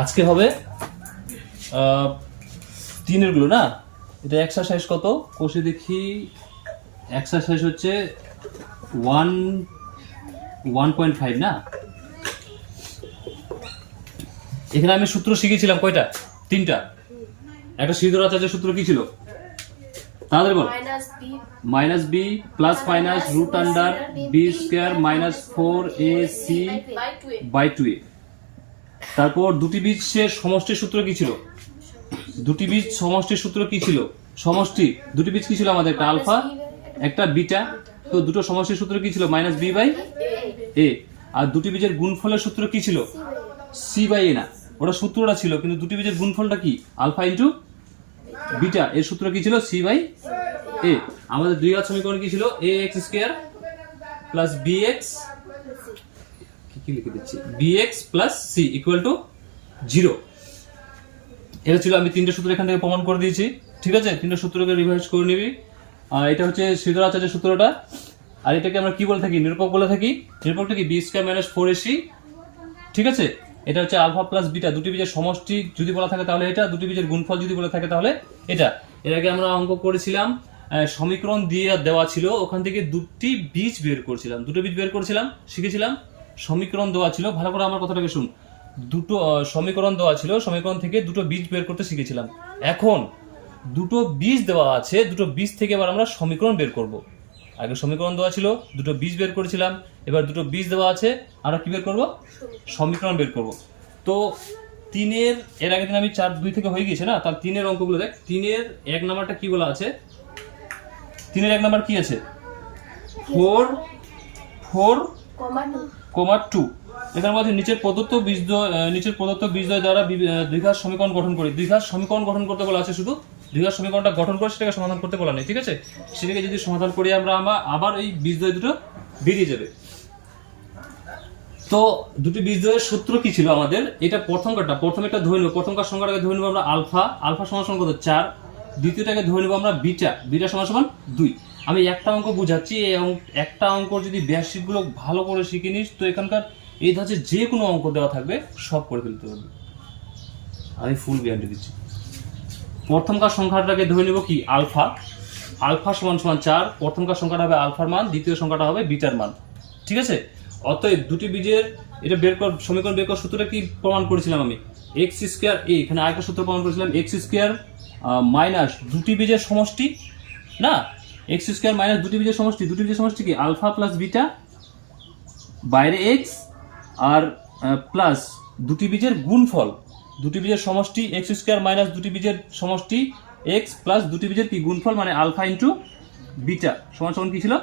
আজকে হবে 3 গুলো না। এটা এক্সারসাইজ কত কোষে দেখি। এক্সারসাইজ হচ্ছে 1.5 না। এখানে আমি সূত্র শিখেছিলাম কয়টা? 3টা। একটা সিদ্ধর আচার্যের সূত্র কি ছিল তাড়াতাড়ি বল। Minus B plus minus root under B square minus 4ac by 2a। তারপর দুটি বীজের সমষ্টির সূত্র কি ছিল? দুটি বীজ সমষ্টির সূত্র কি ছিল? সমষ্টি দুটি বীজ কি ছিল আমাদের? একটা আলফা একটা বিটা। তো দুটো সমষ্টির সূত্র কি ছিল? Minus B by A. আর দুটি বীজের গুণফলের সূত্র কি ছিল? C by A. না, ওটা সূত্রটা ছিল, কিন্তু দুটি বীজের গুণফলটা কি? Alpha into beta. এর সূত্র কি ছিল? C by A. আমাদের দ্বিঘাত সমীকরণ কি ছিল? A X square plus B X, কি লিখে দিচ্ছি, B X plus C equal to 0। এটা ছিল, আমি 3টে সূত্র এখান থেকে প্রমাণ করে দিয়েছি। ঠিক আছে, 3টে সূত্রকে রিভাইজ করে নিবি। এটা হচ্ছে শ্রীধর আচার্যের সূত্রটা। আর এটাকে আমরা কি বলে থাকি? নিরূপক বলে থাকি। নিরূপকটা কি? B square minus 4ac। ঠিক আছে, এটা হচ্ছে আলফা প্লাস বিটা। দুটি বীজের সমষ্টি যদি বলা থাকে তাহলে এটা, দুটি বীজের গুণফল যদি বলে থাকে তাহলে এটা। এর আগে আমরা অঙ্ক করেছিলাম, সমীকরণ দিয়ে দেওয়া ছিল, ওখান থেকে দুটি বীজ বের করছিলাম, দুটো বীজ বের করেছিলাম, শিখেছিলাম। সমীকরণ দেওয়া ছিল, ভালো করে আমার কথাটাকে শুন। দুটো সমীকরণ দেওয়া ছিল, সমীকরণ থেকে দুটো বীজ বের করতে শিখেছিলাম। এখন দুটো বীজ দেওয়া আছে, দুটো বীজ থেকে এবার আমরা সমীকরণ বের করব। আগে সমীকরণ দেওয়া ছিল, দুটো বীজ বের করেছিলাম, এবার দুটো বীজ দেওয়া আছে, আমরা কি বের করব? সমীকরণ বের করব। তো 3-এর এর আগের দিন আমি 4-2 থেকে হয়ে গিয়েছে না, তার 3-এর অঙ্কগুলো দেখ। 3-এর 1 নাম্বারটা কি বলা আছে? 3-এর 1 নাম্বার কি আছে? 4,2। এখানে বলছে নিচের প্রদত্ত বীজদ্বয় দ্বারা দ্বিঘাত সমীকরণ গঠন করি। দ্বিঘাত সমীকরণ গঠন করতে বলা আছে, শুধু দ্বিঘাত সমীকরণটা গঠন করে সেটাকে সমাধান করতে বলা নেই। ঠিক আছে, সেটাকে যদি সমাধান করি আমরা আবার এই বীজদ্বয় দুটো বেরিয়ে যাবে। তো দুটি বীজদ্বয়ের সূত্র কি ছিল আমাদের? এটা প্রথমে একটা ধরে নেব, প্রথমকার সংখ্যাটাকে ধরে নেব আমরা আলফা সমান কত? 4। দ্বিতীয়টাকে ধরে নেব আমরা বিটা সমান 2। আমি একটা অঙ্ক বুঝাচ্ছি, এই একটা অঙ্ক যদি বেসিকগুলো ভালো করে শিখে নিস তো এখানকার এই ধাঁচে যে কোনো অঙ্ক দেওয়া থাকবে সব করে ফেলতে পারবে, আমি ফুল গ্যারান্টি দিচ্ছি। প্রথমকার সংখ্যাটাকে ধরে নেব কি? আলফা সমান 4। প্রথমকার সংখ্যাটা হবে আলফার মান, দ্বিতীয় সংখ্যাটা হবে বিটার মান। ঠিক আছে, অতএব দুটি বীজের এটা সমীকরণ বের করার সূত্রটা কি প্রমাণ করেছিলাম আমি? এক্স স্কয়ার এ। এখানে আরেকটা সূত্র প্রমাণ করেছিলাম, এক্স স্কয়ার মাইনাস দুটি বীজের সমষ্টি না, এক্স স্কয়ার মাইনাস দুটি বীজের সমষ্টি। দুটি বীজের সমষ্টি কি? আলফা প্লাস বিটা, বাইরে এক্স, আর প্লাস দুটি বীজের গুণফল। দুটি বীজের সমষ্টি এক্স স্কয়ার মাইনাস দুটি বীজের সমষ্টি এক্স প্লাস দুটি বীজের কি? গুণফল, মানে আলফা ইন্টু বিটা সমান কি ছিল?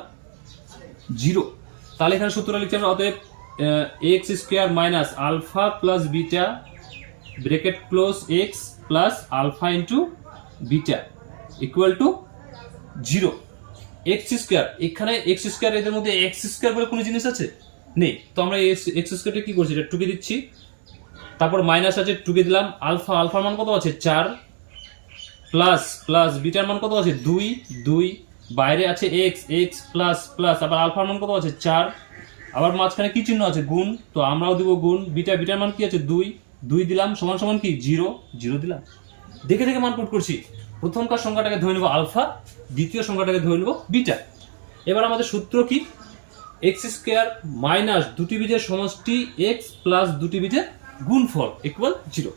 0। তাহলে এখানে সূত্রটা লিখছি আমরা, অতএব X square minus alpha plus beta bracket close X plus alpha into beta equal to 0। X square, এখানে এক্স স্কয়ার, এদের মধ্যে এক্স স্কয়ার বলে কোনো জিনিস আছে? নেই। তো আমরা এক্স স্কয়ারটা কি করছি? এটা টুকে দিচ্ছি, তারপর মাইনাস আছে, টুকে দিলাম। আলফার মান কত আছে? 4 প্লাস বিটার মান কত আছে? 2। বাইরে আছে এক্স প্লাস আবার আলফার মান কত আছে? 4। আবার মাঝখানে কি চিহ্ন আছে? গুণ, তো আমরাও দিব গুণ। বিটার মান কি আছে? 2 দিলাম, সমান কি? 0 দিলাম। দেখে মান পুট করছি। প্রথমকার সংখ্যাটাকে ধরে নেব আলফা, দ্বিতীয় সংখ্যাটাকে ধরে নেব বিটা। এবার আমাদের সূত্র কি? এক্স স্কয়ার মাইনাস দুটি বীজের সমষ্টি এক্স প্লাস দুটি বীজের গুণফল equal 0।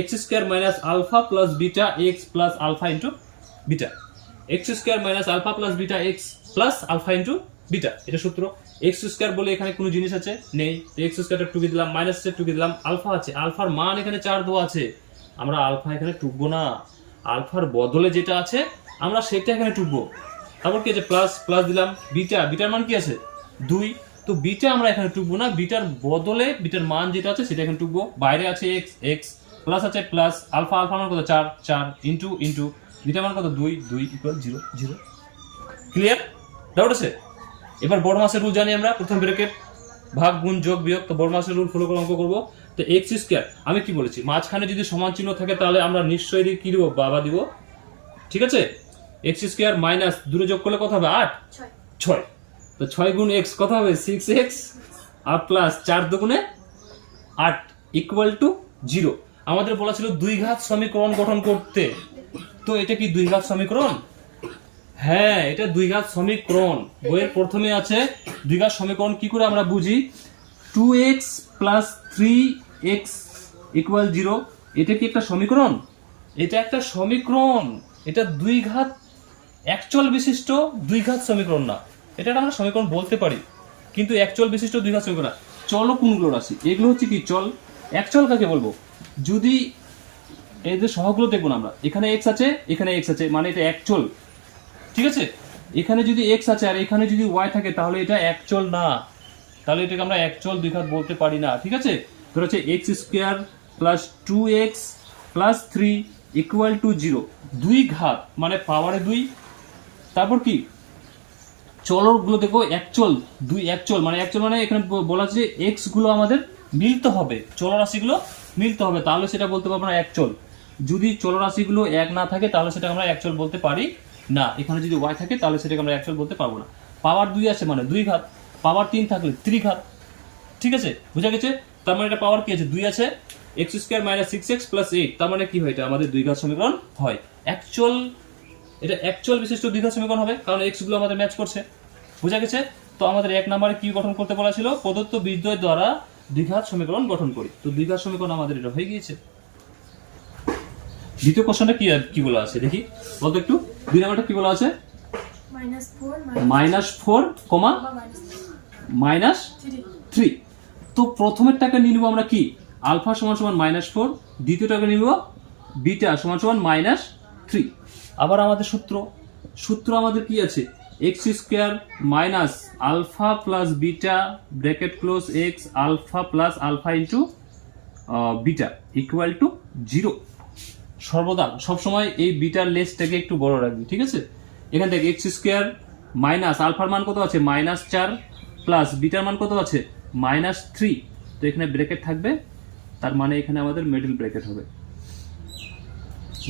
X square minus alpha plus beta X plus alpha into beta. X square minus alpha plus beta X plus alpha into beta, এটা সূত্র। এক্স স্কয়ার বলে এখানে কোনো জিনিস আছে? নেই। এক্স স্কয়ারটা টুকে দিলাম, মাইনাসটা টুকে দিলাম, আলফা আছে, আলফার মান এখানে 4 দেওয়া আছে, আমরা আলফা এখানে টুকবো না। আলফার বদলে যেটা আছে আমরা সেটা এখানে টুকবো। তারপর কি আছে? প্লাস দিলাম। বিটার মান কি আছে? 2। তো বিটা আমরা এখানে টুকবো না, বিটার বদলে বিটার মান যেটা আছে সেটা এখানে টুকবো। বাইরে আছে এক্স প্লাস আছে প্লাস আলফা মান কত? 4 ইন্টু বিটার মান কত? 2 ইকুয়াল 0। ক্লিয়ার? ডাউট আছে? এবার বড় মাসের রুল জানি আমরা, প্রথম ব্র্যাকেট ভাগ গুণ যোগ বিয়োগ। তো বড় মাসের রুল ফলো করে অঙ্ক করবো। তো এক্স স্কয়ার, আমি কি বলেছি? মাঝখানে যদি সমান চিহ্ন থাকে তাহলে আমরা নিশ্চয়ই কি দিব? বাবা দিব। ঠিক আছে, এক্স স্কয়ার মাইনাস দূরে যোগ করলে কত হবে? 6। তো 6 গুণ এক্স কত হবে? 6x, আর প্লাস 4 দুগুণে 8। Equal to 0। আমাদের বলা ছিল দুই ঘাত সমীকরণ গঠন করতে, তো এটা কি দুই ঘাত সমীকরণ? হ্যাঁ, এটা দুই ঘাত সমীকরণ। বইয়ের প্রথমে আছে দুই ঘাত সমীকরণ কি করে আমরা বুঝি। 2x প্লাস 3x ইকুয়াল 0, এটা কি একটা সমীকরণ? এটা একটা সমীকরণ। এটা দুই ঘাত একচল বিশিষ্ট দুই ঘাত সমীকরণ না, এটা আমরা সমীকরণ বলতে পারি, কিন্তু একচল বিশিষ্ট দুই ঘাত সমীকরণ না। চলো কোনগুলো রাশি, এগুলো হচ্ছে কি চল। একচল কাকে বলবো? যদি এই যে সহগগুলো দেখবো না আমরা, এখানে x আছে, এখানে x আছে, মানে এটা একচল, ঠিক আছে। এখানে যদি x আছে আর এখানে যদি y থাকে, তাহলে এটা একচল না, তাহলে এটাকে আমরা একচল দুই ঘাত বলতে পারি না, ঠিক আছে। ধর হচ্ছে x square plus 2x plus 3 equal to 0, দুই ঘাত মানে পাওয়ারে 2। তারপর কি চলগুলো দেখো একচল, দুই একচল মানে এখানে বলা আছে যে x গুলো আমাদের মিলতে হবে, চলরাশিগুলো মিলতে হবে, তাহলে সেটা বলতে পারবো না একচল। যদি চলরাশিগুলো এক না থাকে তাহলে সেটা আমরা একচল বলতে পারি না। এখানে যদি y থাকে তাহলে সেটাকে আমরা একচল বলতে পারবো না। পাওয়ার 2 আছে মানে দুই ঘাত, পাওয়ার 3 থাকলে ত্রিঘাত, ঠিক আছে, বুঝা গেছে। তার মানে এটা পাওয়ার কি আছে? 2 আছে, x square minus 6x plus 8, তার মানে কি হয়? এটা আমাদের দুই ঘাত সমীকরণ হয়। একচল, এটা একচল বিশিষ্ট দুই ঘাত সমীকরণ হবে, কারণ x গুলো আমাদের ম্যাচ করছে, বুঝা গেছে। তো আমাদের এক নম্বরে কি গঠন করতে বলা ছিল? প্রদত্ত বীজদ্বয় দ্বারা দ্বিঘাত সমীকরণ গঠন করি। তো দ্বিঘাত সমীকরণ আমাদের এটা হয়ে গিয়েছে। দ্বিতীয় কোশ্চেনটা কি বলা আছে দেখি বলতো একটু। দুই নম্বরটা কি বলা আছে? -4 কমা -3। তো প্রথমেরটাকে নিয়ে নিব আমরা কি আলফা সমান সমান -4, দ্বিতীয়টাকে নিব বিটা সমান সমান -3। আবার আমাদের সূত্র আমাদের কি আছে? x square minus alpha plus beta bracket close x alpha plus alpha into beta equal to 0। সর্বদা সবসময় এই বিটার লেসটাকে একটু বড় রাখবি, ঠিক আছে। এখান থেকে x স্কয়ার মাইনাস আলফার মান কত আছে? -4 প্লাস বিটার মান কত আছে? -3। তো এখানে ব্র্যাকেট থাকবে, তার মানে এখানে আমাদের মিডল ব্র্যাকেট হবে।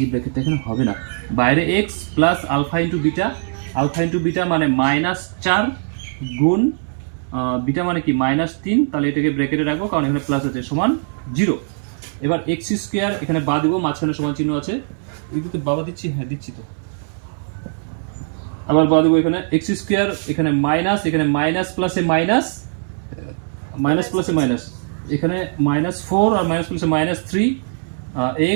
এই ব্র্যাকেটটা এখানে হবে না, বাইরে x plus alpha into beta, alpha into beta মানে -4 গুণ বিটা মানে কি -3, তাহলে এটাকে ব্র্যাকেটে রাখবো কারণ এখানে প্লাস আছে, সমান 0। এবার x স্কয়ার এখানে বাদ দিব, মাঝখানে সমান চিহ্ন আছে, এগুলোতে বাবা দিচ্ছি, হ্যাঁ দিচ্ছি তো। আবার বাদ দেবো এখানে x স্কয়ার, এখানে মাইনাস, এখানে মাইনাস প্লাসে মাইনাস, মাইনাস প্লাসে মাইনাস, এখানে -4 আর মাইনাস প্লাসে -3,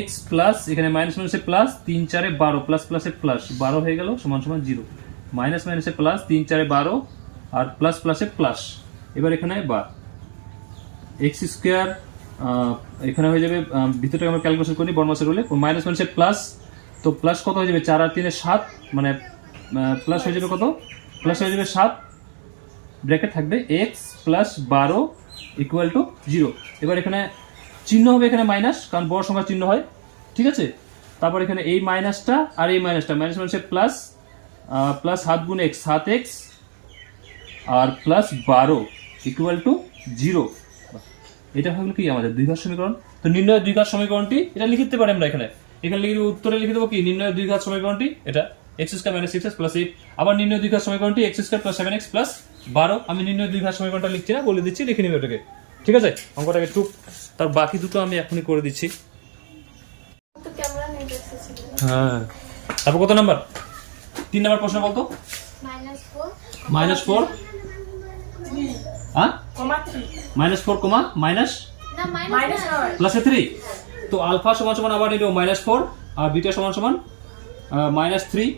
x প্লাস এখানে মাইনাস মাইনাসে প্লাস, 3 4 12 প্লাস প্লাসে প্লাস 12 হয়ে গেল সমান সমান 0। মাইনাস মাইনাসে প্লাস, 3 4 12 আর প্লাস প্লাসে প্লাস। এবার এখানে বা x স্কয়ার এখানে হয়ে যাবে, ভিতরটা আমরা ক্যালকুলেশন করি বর্মাসের রুলে, মাইনাস মাইনাসে প্লাস, তো প্লাস কত হয়ে যাবে? 4 আর 3 7, মানে প্লাস হয়ে যাবে কত? প্লাস হয়ে যাবে 7, ব্র্যাকেট থাকবে x প্লাস 12 ইকুয়াল টু 0। এবার এখানে চিহ্ন হবে এখানে মাইনাস, কারণ বড় সংখ্যার চিহ্ন হয়, ঠিক আছে। তারপর এখানে এই মাইনাসটা আর এই মাইনাসটা, মাইনাস মাইনাসে প্লাস, প্লাস 7 গুণ x 7x আর প্লাস 12 ইকুয়াল টু 0। এটা হলো কি আমাদের দ্বিঘাত সমীকরণ। তো নির্ণয় দ্বিঘাত সমীকরণটি এটা লিখতে পারি আমরা এখানে লিখে উত্তরে লিখে দেবো কি নির্ণয় দ্বিঘাত সমীকরণটি, এটা x square minus 6x plus 8। আবার নির্ণয় দ্বিঘাত সমীকরণটি x square plus 7x plus 12। আমি নির্ণয় দ্বিঘাত সমীকরণটা লিখছি না, বলে দিচ্ছি, লিখে নিবে ওটাকে, ঠিক আছে। অঙ্কটাকে টুক, তার বাকি দুটো আমি এখনই করে দিচ্ছি। হ্যাঁ, তারপর কত নাম্বার? 3 নাম্বার প্রশ্ন বলতো। -4 হ্যাঁ -4 কমা মাইনাস প্লাসে 3। তো আলফা সমান সমান আবার নিল -4 আর বিটা সমান সমান -3।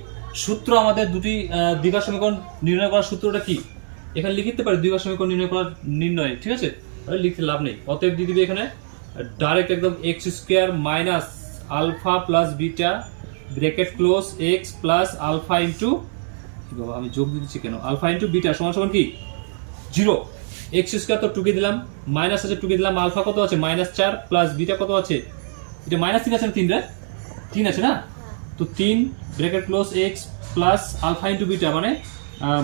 সূত্র আমাদের দুটি দ্বিঘাত সমীকরণ নির্ণয় করার সূত্রটা কি এখানে লিখতে পারি, দ্বিঘাত সমীকরণ নির্ণয় করার নির্ণয়, ঠিক আছে, লিখতে লাভ নেই। অতএব দিয়ে দিবে এখানে ডাইরেক্ট একদম x square minus alpha plus beta bracket close x plus alpha into, বাবা আমি যোগ দিয়ে দিচ্ছি কেন, আলফা ইনটু বিটা সমান সমান কি 0। x স্কয়ার তো টুকে দিলাম, মাইনাস আছে টুকে দিলাম, আলফা কত আছে? -4 প্লাস বিটা কত আছে? এটা -3 আছে না, 3 রে 3 আছে না, তো 3 bracket close x plus alpha into beta মানে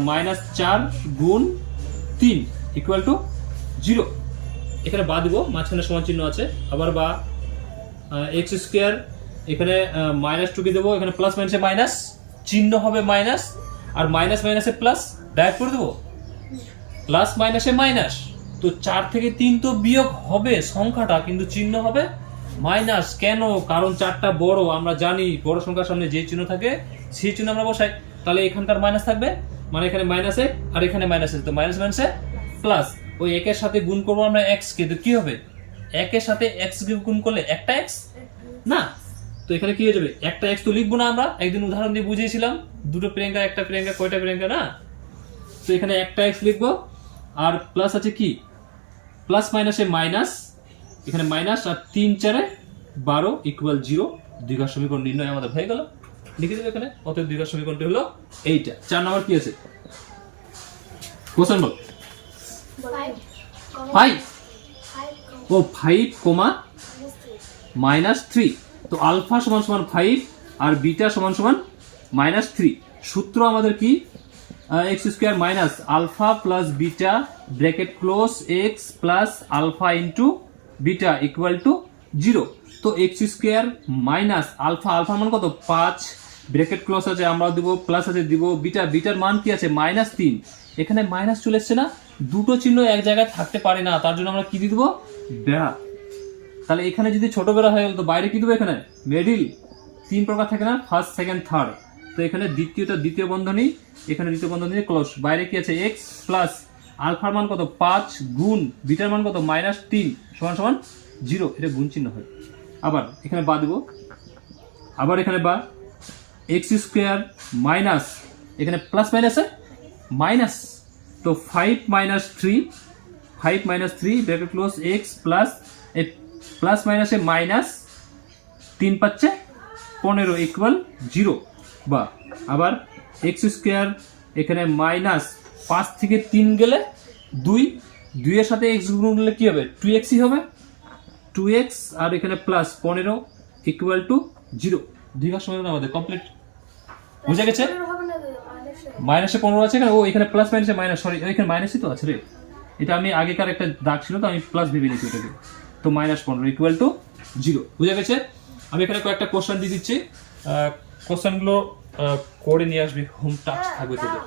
-4 গুণ 3 ইকুয়াল টু 0। এখানে বা দিব, মাঝখানে সমান চিহ্ন আছে, আবার বা x স্কয়ার এখানে মাইনাস টুকে দেবো, এখানে প্লাস মাইনাসে মাইনাস, চিহ্ন হবে মাইনাস, আর মাইনাস মাইনাসে প্লাস, ডাইরেক্ট করে দেবো প্লাস মাইনাসে মাইনাস, তো 4 থেকে 3 তো বিয়োগ হবে সংখ্যাটা, কিন্তু চিহ্ন হবে মাইনাস। কেন? কারণ 4টা বড়, আমরা জানি বড় সংখ্যার সামনে যে চিহ্ন থাকে সেই চিহ্ন আমরা বসাই। তাহলে এখানকার মাইনাস থাকবে, মানে এখানে মাইনাস 1 আর এখানে মাইনাস 1, তো মাইনাস মাইনাসে প্লাস। ওই 1 এর সাথে গুণ করবো আমরা x কে, তো কি হবে 1 এর সাথে x কে গুণ করলে একটা x না, তো এখানে কি হয়ে যাবে একটা x। তো লিখবো না, আমরা একদিন উদাহরণ দিয়ে বুঝিয়েছিলাম, দুটো প্রিয়াঙ্কা একটা প্রিয়াঙ্কা কয়টা প্রিয়াঙ্কা না, তো এখানে একটা x লিখবো। আর প্লাস আছে কি প্লাস মাইনাসে মাইনাস, এখানে মাইনাস, আর 3 4 12 ইকুয়াল 0। দ্বিঘাত সমীকরণ নির্ণয় আমাদের হয়ে গেল, লিখে দেবে এখানে। অতএব দ্বিঘাত সমীকরণটি হলো এইটা। 4 নাম্বার কি আছে কোশ্চেন বল। 5 ও 5 কমা -3, তো আলফা সমান সমান 5 আর বিটা সমান সমান -3। সূত্র আমাদের কি x square minus alpha plus beta bracket close x plus alpha into beta equal to 0। তো x স্কয়ার মাইনাস আলফা, আলফার মান কত 5, ব্র্যাকেট ক্লোজ আছে আমরা দিব, প্লাস আছে দিব, বিটা, বিটার মান কি আছে -3। এখানে মাইনাস চলে এসছে না, দুটো চিহ্ন এক জায়গায় থাকতে পারে না, তার জন্য আমরা কি দিয়ে দেবো বেড়া। তাহলে এখানে যদি ছোট বেড়া হয়ে গেল তো বাইরে কি দেবো, এখানে মিডল। 3 প্রকার থাকে না, ফার্স্ট সেকেন্ড থার্ড, তো এখানে দ্বিতীয় বন্ধনী, এখানে দ্বিতীয় বন্ধনী ক্লোজ, বাইরে কি আছে x প্লাস আলফার মান কত 5 গুণ বিটার মান কত -3 সমান সমান 0। এটা গুণ চিহ্ন হয়। আবার এখানে বা দেব, আবার এখানে বা x স্কয়ার মাইনাস, এখানে প্লাস মাইনাসে মাইনাস, তো 5 3 ব্র্যাকেট ক্লোজ x প্লাস এই প্লাস মাইনাসে মাইনাস 3 পাচ্ছে 15 ইকুয়াল 0। বা আবার x স্কয়ার, এখানে মাইনাস 5 থেকে 3 গেলে 2, 2 এর সাথে x গুণ করলে কি হবে 2x ই হবে, 2x আর এখানে প্লাস 15 ইকুয়াল টু 0। দ্বিঘাত সমীকরণ আমাদের কমপ্লিট। বুঝা গেছে? মাইনাসে 15 আছে এখানে, ও এখানে প্লাস মাইনাসে মাইনাস, সরি এখানে মাইনাসই তো আছে রে, এটা আমি আগেকার একটা দাগ ছিল তো আমি প্লাস ভেবে নিয়েছি এটাকে, তো -15 ইকুয়াল টু 0। বুঝা গেছে? আমি এখানে কয়েকটা কোশ্চেন দিয়ে দিচ্ছি, কোশ্চেনগুলো করে নিয়ে আসবি, হোম টাস্ক থাকবে তোদের।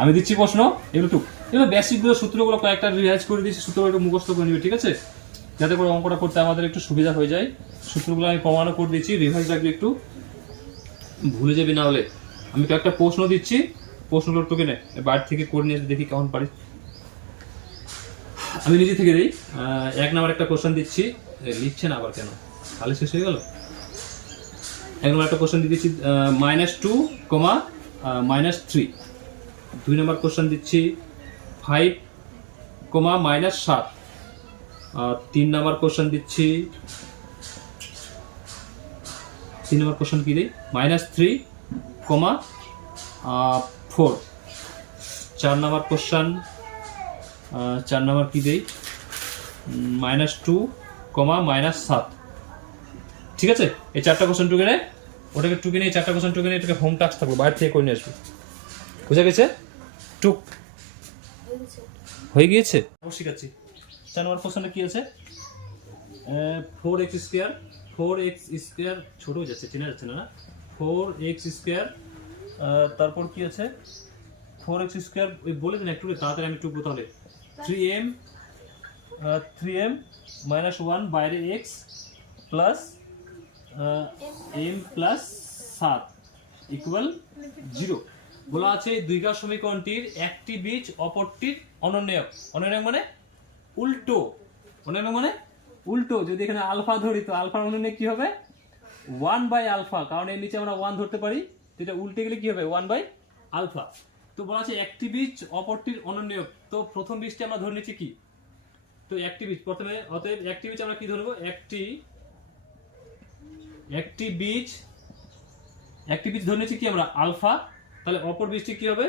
আমি দিচ্ছি প্রশ্ন, এগুলো বেসিকগুলো সূত্রগুলো কয়েকটা রিভাইজ করে দিচ্ছি, সূত্রগুলো একটু মুখস্থ করে নিবে, ঠিক আছে, যাতে করে অঙ্কটা করতে আমাদের একটু সুবিধা হয়ে যায়। সূত্রগুলো আমি প্রমাণও করে দিচ্ছি, রিভাইজ রাখবি, একটু ভুলে যাবি না হলে। আমি কয়েকটা প্রশ্ন দিচ্ছি, প্রশ্নগুলো তোকে নে বাইরে থেকে করে নিয়ে দেখি কেমন পারিস। আমি নিজে থেকে দিই। 1 নাম্বার একটা কোশ্চেন দিচ্ছি, লিখছে না আবার কেন, তাহলে শেষ হয়ে গেল। 1 নাম্বার একটা কোশ্চেন দিয়ে দিচ্ছি -2, -3। 2 নাম্বার কোশ্চেন দিচ্ছি 5, -7। 3 নাম্বার কোশ্চেন দিচ্ছি, 3 নাম্বার কোশ্চেন কি দিই -3, -4। 4 নাম্বার কোশ্চেন, 4 নাম্বার কি দেই -2, -7। ঠিক আছে, এই 4টা কোশ্চেন টুকে নে, ওটাকে টুকে নিয়ে 4টা কোশ্চেন টুকে নিয়ে এটাকে হোম টাস্ক থাকবে, বাইরে থেকে করে নিয়ে আসবে। বুঝা গেছে? টুক হয়ে গিয়েছে, অবশ্যই শিখাচ্ছি। 4 নম্বর কোশ্চেনে কি আছে 4x স্কয়ার ছোট হয়ে যাচ্ছে, চেনা যাচ্ছে না, 4x স্কয়ার, তারপর কি আছে 4x স্কয়ার, ওই বলে দিন একটু তাড়াতাড়ি আমি টুকবো তাহলে। 3m -1 বাইরে x plus m plus 7 equal 0। বলা আছে দ্বিঘাত সমীকরণটির একটি বীজ অপরটির অনন্যক। অনন্যক মানে উল্টো, অনন্যক মানে উল্টো। যদি এখানে আলফা ধরি তো আলফার অনন্যক কি হবে 1/α, কারণ এর নিচে আমরা 1 ধরতে পারি, তো এটা উল্টে গেলে কি হবে 1/α। তো বলা আছে একটি বীজ অপরটির অনন্যক, তো প্রথম বীজটি আমরা ধরে নিচ্ছি কি, তো একটি বীজ প্রথমে, অতএব একটি বীজ আমরা কি ধরবো, একটি বীজ ধরে নিচ্ছি কি আমরা আলফা, তাহলে অপর বীজটি কি হবে,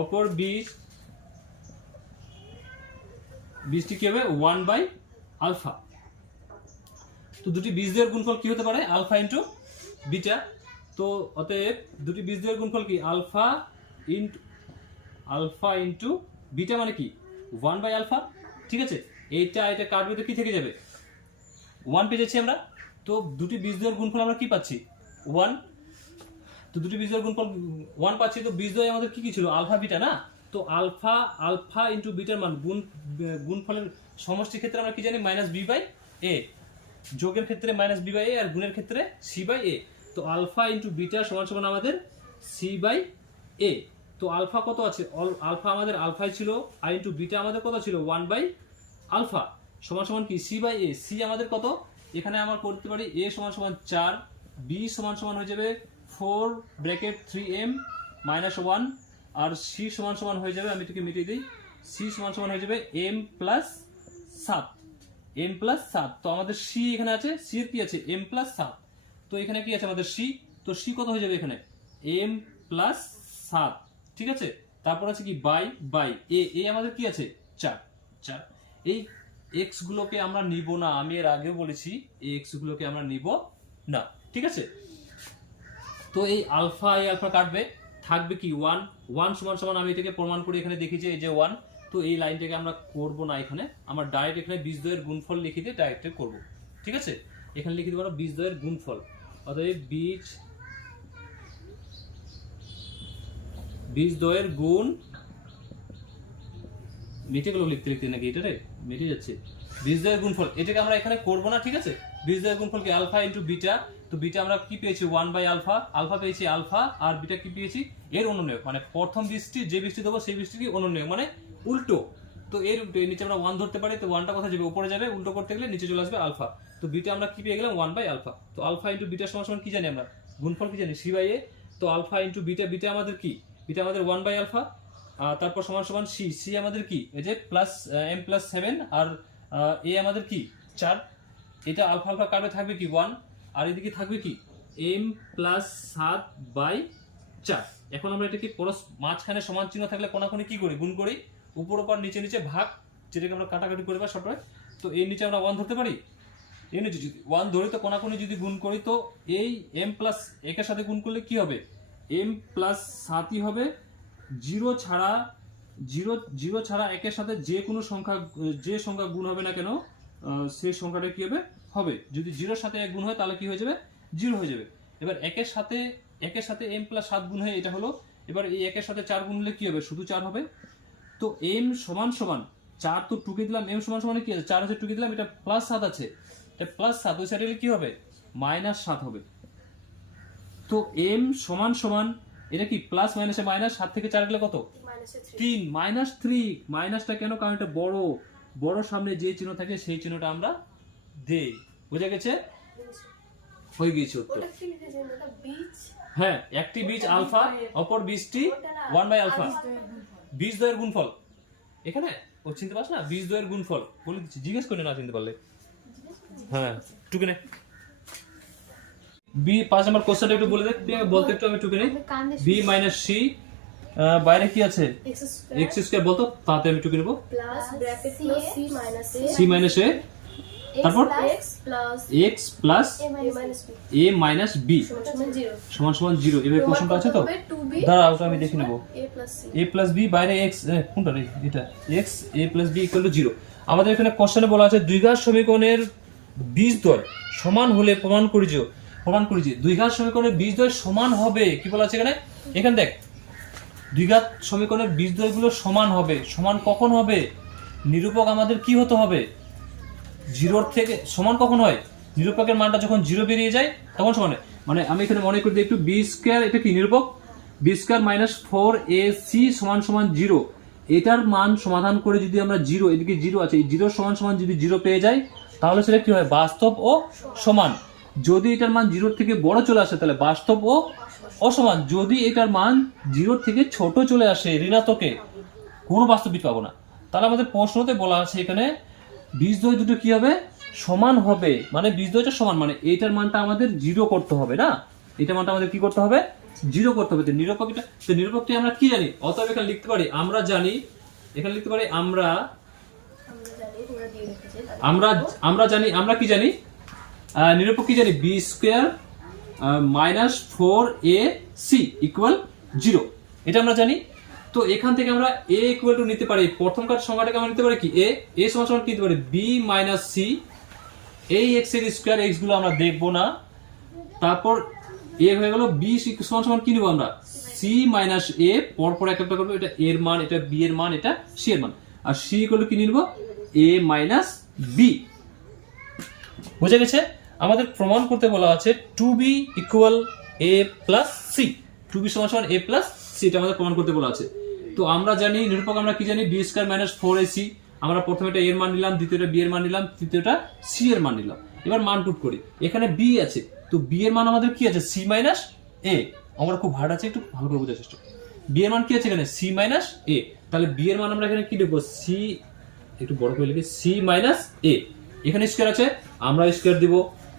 অপর বীজটি কি হবে 1/α। তো দুটি বীজের গুণফল কি হতে পারে আলফা ইনটু বিটা, তো অতএব দুটি বীজের গুণফল কি আলফা ইনটু বিটা মানে কি 1/α। ঠিক আছে, এটা কাটবে তো কি থেকে যাবে 1 পেয়ে যাচ্ছি আমরা, তো দুটি বীজের গুণফল আমরা কি পাচ্ছি 1। তো তো দুটি বীজদ্বয়ের গুণফল 1 পাচ্ছি, তো বীজদ্বয় আমাদের কি কি ছিল, আলফা বিটা না, তো আলফা ইনটু বিটার মান গুণফলের সমষ্টির ক্ষেত্রে আমরা কি জানি মাইনাস বি বাই এ, যোগের ক্ষেত্রে মাইনাস বি বাই এ আর গুণের ক্ষেত্রে সি বাই এ। তো আলফা ইনটু বিটা সমান সমান আমাদের সি বাই এ। তো আলফা কত আছে, আলফা আমাদের আলফাই ছিল, আর ইনটু বিটা আমাদের কত ছিল 1 বাই আলফা সমান সমান কি সি বাই এ। সি আমাদের কত, এখানে আমরা করতে পারি এ সমান সমান 4, বি সমান সমান হয়ে যাবে 4 ব্র্যাকেট 3m মাইনাস 1, আর সি সমান সমান হয়ে যাবে, আমি এটাকে মিটিয়ে দিই, সি সমান সমান হয়ে যাবে m প্লাস 7, m প্লাস 7। তো আমাদের সি এখানে আছে, সি এর কি আছে m প্লাস 7, তো এখানে কি আছে আমাদের সি, তো সি কত হয়ে যাবে এখানে m প্লাস 7, ঠিক আছে। তারপর আছে কি বাই এ আমাদের কি আছে 4। এই এক্স গুলোকে আমরা নিব না, আমি এর আগেও বলেছি এই এক্স গুলোকে আমরা নিব না, ঠিক আছে। তো এই আলফা কাটবে, থাকবে কি 1 সমান সমান, আমি এটাকে প্রমাণ করে এখানে দেখি যে এই যে 1, তো এই লাইনটাকে আমরা করব না, এখানে আমরা ডাইরেক্ট এখানে বীজদ্বয়ের গুণফল লিখে দিয়ে ডাইরেক্ট করব, ঠিক আছে। এখানে লিখে দেব বীজদ্বয়ের গুণফল, অতএব বীজদ্বয়ের গুণ, মিটে গেল লিখতে নাকি, এটা রে মিটে যাচ্ছে, বীজদ্বয়ের গুণফল, এটাকে আমরা এখানে করব না, ঠিক আছে। বীজদ্বয়ের গুণফল কি আলফা ইনটু বিটা, তো বিটা আমরা কি পেয়েছি 1 বাই আলফা পেয়েছি আলফা, আর বিটা কি পেয়েছি এর অনুন্নয়ক, মানে প্রথম বীজটি যে বীজটি দেবো সেই বীজটি কি অনুন্নয়ক মানে উল্টো, তো এর উল্টো, নিচে আমরা 1 ধরতে পারি, তো 1টা কোথায় যাবে উপরে যাবে, উল্টো করতে গেলে নিচে চলে আসবে আলফা, তো বিটা আমরা কি পেয়ে গেলাম 1 বাই আলফা। তো আলফা ইনটু বিটা সমান সমান কি জানি আমরা, গুণফল কি জানি সি বাই এ, তো আলফা ইনটু বিটা আমাদের কি, বিটা আমাদের 1 বাই আলফা, তারপর সমান সমান সি আমাদের কি এই যে প্লাস m প্লাস 7, আর এ আমাদের কি 4, এটা আলফা কাটবে, থাকবে কি 1, আর এদিকে থাকবে কি m প্লাস 7 বাই 4। এখন আমরা এটাকে মাঝখানে সমান চিহ্ন থাকলে কোনাকুনি কি করি, গুণ করি, উপর উপর নিচে ভাগ, যেটাকে আমরা কাটাকাটি করে বা শর্ট হয়, তো এর নিচে আমরা 1 ধরতে পারি, এর নিচে যদি 1 ধরি তো কোনাকুনি যদি গুণ করি, তো এই m প্লাস একের সাথে গুণ করলে কি হবে m প্লাস 7ই হবে, জিরো ছাড়া একের সাথে যে কোনো সংখ্যা গুণ হবে না কেন সেই সংখ্যাটা কি হবে যদি 0-র সাথে 1 গুণ হয় তাহলে কি হয়ে যাবে 0 হয়ে যাবে। এবার একের সাথে m প্লাস 7 গুণ হয়, এটা হলো। এবার এই একের সাথে 4 গুণ হলে কি হবে, শুধু 4 হবে। তো m সমান সমান 4 তো টুকে দিলাম, m সমান সমান কি আছে 4 আছে টুকে দিলাম, এটা প্লাস 7 আছে, এটা প্লাস 7, ওই সাইডে গেলে কি হবে মাইনাস 7 হবে। তো m সমান সমান, এটা কি প্লাস মাইনাসে মাইনাস, 7 থেকে 4 গেলে কত 3, মাইনাস 3, মাইনাসটা কেন, কারণ এটা বড় সামনে যে চিহ্ন থাকে সেই চিহ্নটা আমরা দেই, বুঝা গেছে, হয়ে গিয়েছে উত্তর। হ্যাঁ, একটি বীজ আলফা, অপর বীজটি 1 বাই আলফা, বীজদ্বয়ের গুণফল, এখানে ও চিনতে পারছ না, বীজদ্বয়ের গুণফল বলে দিচ্ছি, জিজ্ঞেস করে না চিনতে পারলে, হ্যাঁ টুকে নে। বি 5 নম্বর কোশ্চেনটা একটু বলে দে, বলতে একটু আমি টুকে নেই, বি মাইনাস সি, বাইরে কি আছে x স্কয়ার বলতো, তাতে আমি টুকে নেব, plus bracket plus C minus A, তারপর x plus a minus b সমান সমান 0। এবারে কোশ্চেনটা আছে তো, দাঁড়াও ওটা আমি দেখে নেব, a প্লাস b, বাইরে x, কোনটা রে এটা, x a plus b equal to 0। আমাদের এখানে কোশ্চেনে বলা আছে দ্বিঘাত সমীকরণের বীজদ্বয় সমান হলে প্রমাণ করি যে দ্বিঘাত সমীকরণের বীজদ্বয় সমান হবে, কি বলা আছে এখানে দেখ, দ্বিঘাত সমীকরণের বীজদ্বয়গুলো সমান হবে, সমান কখন হবে, নিরূপক আমাদের কি হতে হবে 0 থেকে, সমান কখন হয়, নিরূপকের মানটা যখন 0 বেরিয়ে যায় তখন সমান হয়। মানে আমি এখানে মনে করি একটু বি স্কয়ার, এটা কি নিরূপক, বি স্কয়ার মাইনাস 4ac সমান সমান 0, এটার মান সমাধান করে যদি আমরা 0, এদিকে 0 আছে, এই 0 সমান সমান যদি 0 পেয়ে যাই তাহলে সেটা কি হয় বাস্তব ও সমান। যদি এটার মান 0 থেকে বড় চলে আসে তাহলে বাস্তব ও অসমান, যদি এটার মান 0 থেকে ছোট চলে আসে ঋণাত্মকে, কোনো বাস্তবিক পাবো না। তাহলে আমাদের প্রশ্নতে বলা আছে এখানে বীজদ্বয় দুটো কি হবে সমান হবে, মানে বীজদ্বয়টা সমান, মানে এইটার মানটা আমাদের 0 করতে হবে না, এটার মানটা আমাদের কি করতে হবে 0 করতে হবে। তো নিরূপকটি আমরা কি জানি, অতএব এখানে লিখতে পারি, আমরা জানি, এখানে লিখতে পারি আমরা কি জানি, নিরূপক কি জানি, B square minus 4ac equal 0, এটা আমরা জানি। তো এখান থেকে আমরা a ইকুয়াল টু নিতে পারি, প্রথমকার সংখ্যাটাকে আমরা নিতে পারি কি a সমান সমান কি নিতে পারি b মাইনাস c, এই x এর স্কয়ার, x গুলো আমরা দেখব না। তারপর এ হয়ে গেল, বি সমান সমান কি নিব আমরা, সি মাইনাস এ, পরপর একটা করবো, এটা এর মান, এটা বি এর মান, এটা সি এর মান, আর সি করলে কি নিব, এ মাইনাস বি। বুঝে গেছে? আমাদের প্রমাণ করতে বলা আছে টু বি ইকুয়াল এ প্লাস সি, টু বি সমান সমান এ প্লাস সি, এটা আমাদের প্রমাণ করতে বলা আছে। তো আমরা জানি নিরূপক, আমরা কি জানি, বি স্কয়ার মাইনাস 4ac। আমরা প্রথমে এটা এর মান নিলাম, দ্বিতীয়টা বি এর মান নিলাম, তৃতীয়টা সি এর মান নিলাম। এবার মান পুট করি, এখানে বি আছে, তো বি এর মান আমাদের কি আছে, সি মাইনাস এ। আমরা খুব হার্ড আছে, একটু ভালো করে বোঝার চেষ্টা। বি এর মান কি আছে এখানে, সি মাইনাস এ। তাহলে বি এর মান আমরা এখানে কি লিখবো, সি, একটু বড় করে লিখি, সি মাইনাস এ। এখানে স্কয়ার আছে, আমরা স্কয়ার দিব,